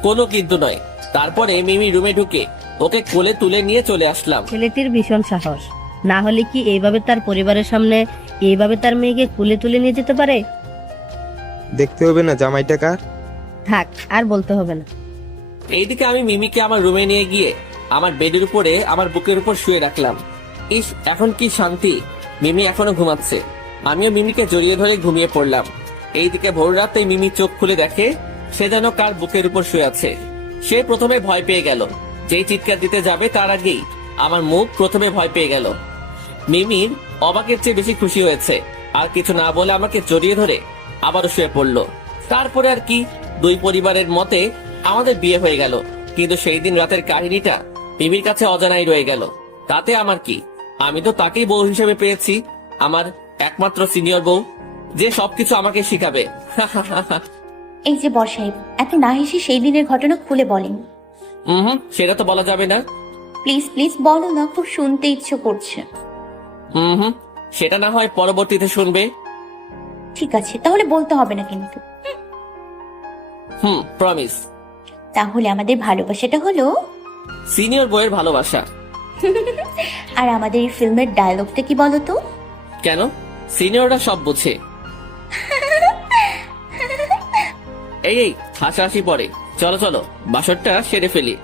কোনো কিন্তু নয়। তারপরে মিমি রুমে ঢুকে ওকে কোলে তুলে নিয়ে চলে আসলাম। ছেলেটির ভীষণ সাহস, না হলে কি এইভাবে তার পরিবারের সামনে এইভাবে তার মেয়েকে কুলে তুলে নিয়ে যেতে পারে? দেখতে হবে না জামাইটা কার? থাক, আর বলতে হবে না। এইদিকে আমি মিমিকে আমার রুমে নিয়ে গিয়ে আমার বেডের উপরে আমার বুকের উপর শুয়ে রাখলাম। ইস, এখন কি শান্তি। মিমি এখনো ঘুমাচ্ছে। আমিও মিমিকে জড়িয়ে ধরে ঘুমিয়ে পড়লাম। এইদিকে ভোর রাতে মিমি চোখ খুলে দেখে সে যেন কার বুকের উপর শুয়ে আছে। সে প্রথমে ভয় পেয়ে গেল। যেই চিৎকার দিতে যাবে তার আগেই আমার মুখ প্রথমে ভয় পেয়ে গেল। মিমির অবাকের চেয়ে বেশি খুশি হয়েছে। আর কিছু না বলে আমাকে জড়িয়ে ধরে আবারও শুয়ে পড়লো। তারপরে আর কি, দুই পরিবারের মতে আমাদের বিয়ে হয়ে গেল। কিন্তু সেই দিন রাতের কাহিনীটা মিমির কাছে অজানাই রয়ে গেল। তাতে আমার কি, আমি তো তাকেই বউ হিসেবে পেয়েছি, আমার একমাত্র সিনিয়র বউ, যে সবকিছু আমাকে শিখাবে। এই যে বর সাহেব, এত না হেসে সেই দিনের ঘটনা খুলে বলেন। সেটা তো বলা যাবে না। প্লিজ প্লিজ বলো না, খুব শুনতে ইচ্ছে করছে। সেটা না হয় পরবর্তীতে শুনবে। ঠিক আছে, তাহলে বলতে হবে না কিন্তু। প্রমিস। তাহলে আমাদের ভালোবাসাটা হলো সিনিয়র বউয়ের ভালোবাসা। আর আমাদের এই ফিল্মের ডায়লগটা কি বলো তো? কেন? সিনিয়ররা সব বোঝে। এই হাসাহাসি পরে, চলো চলো বাসরটা সেরে ফেলি।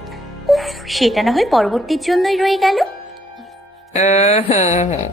সেটা না হয় পরবর্তীর জন্যই রয়ে গেল। হ্যাঁ।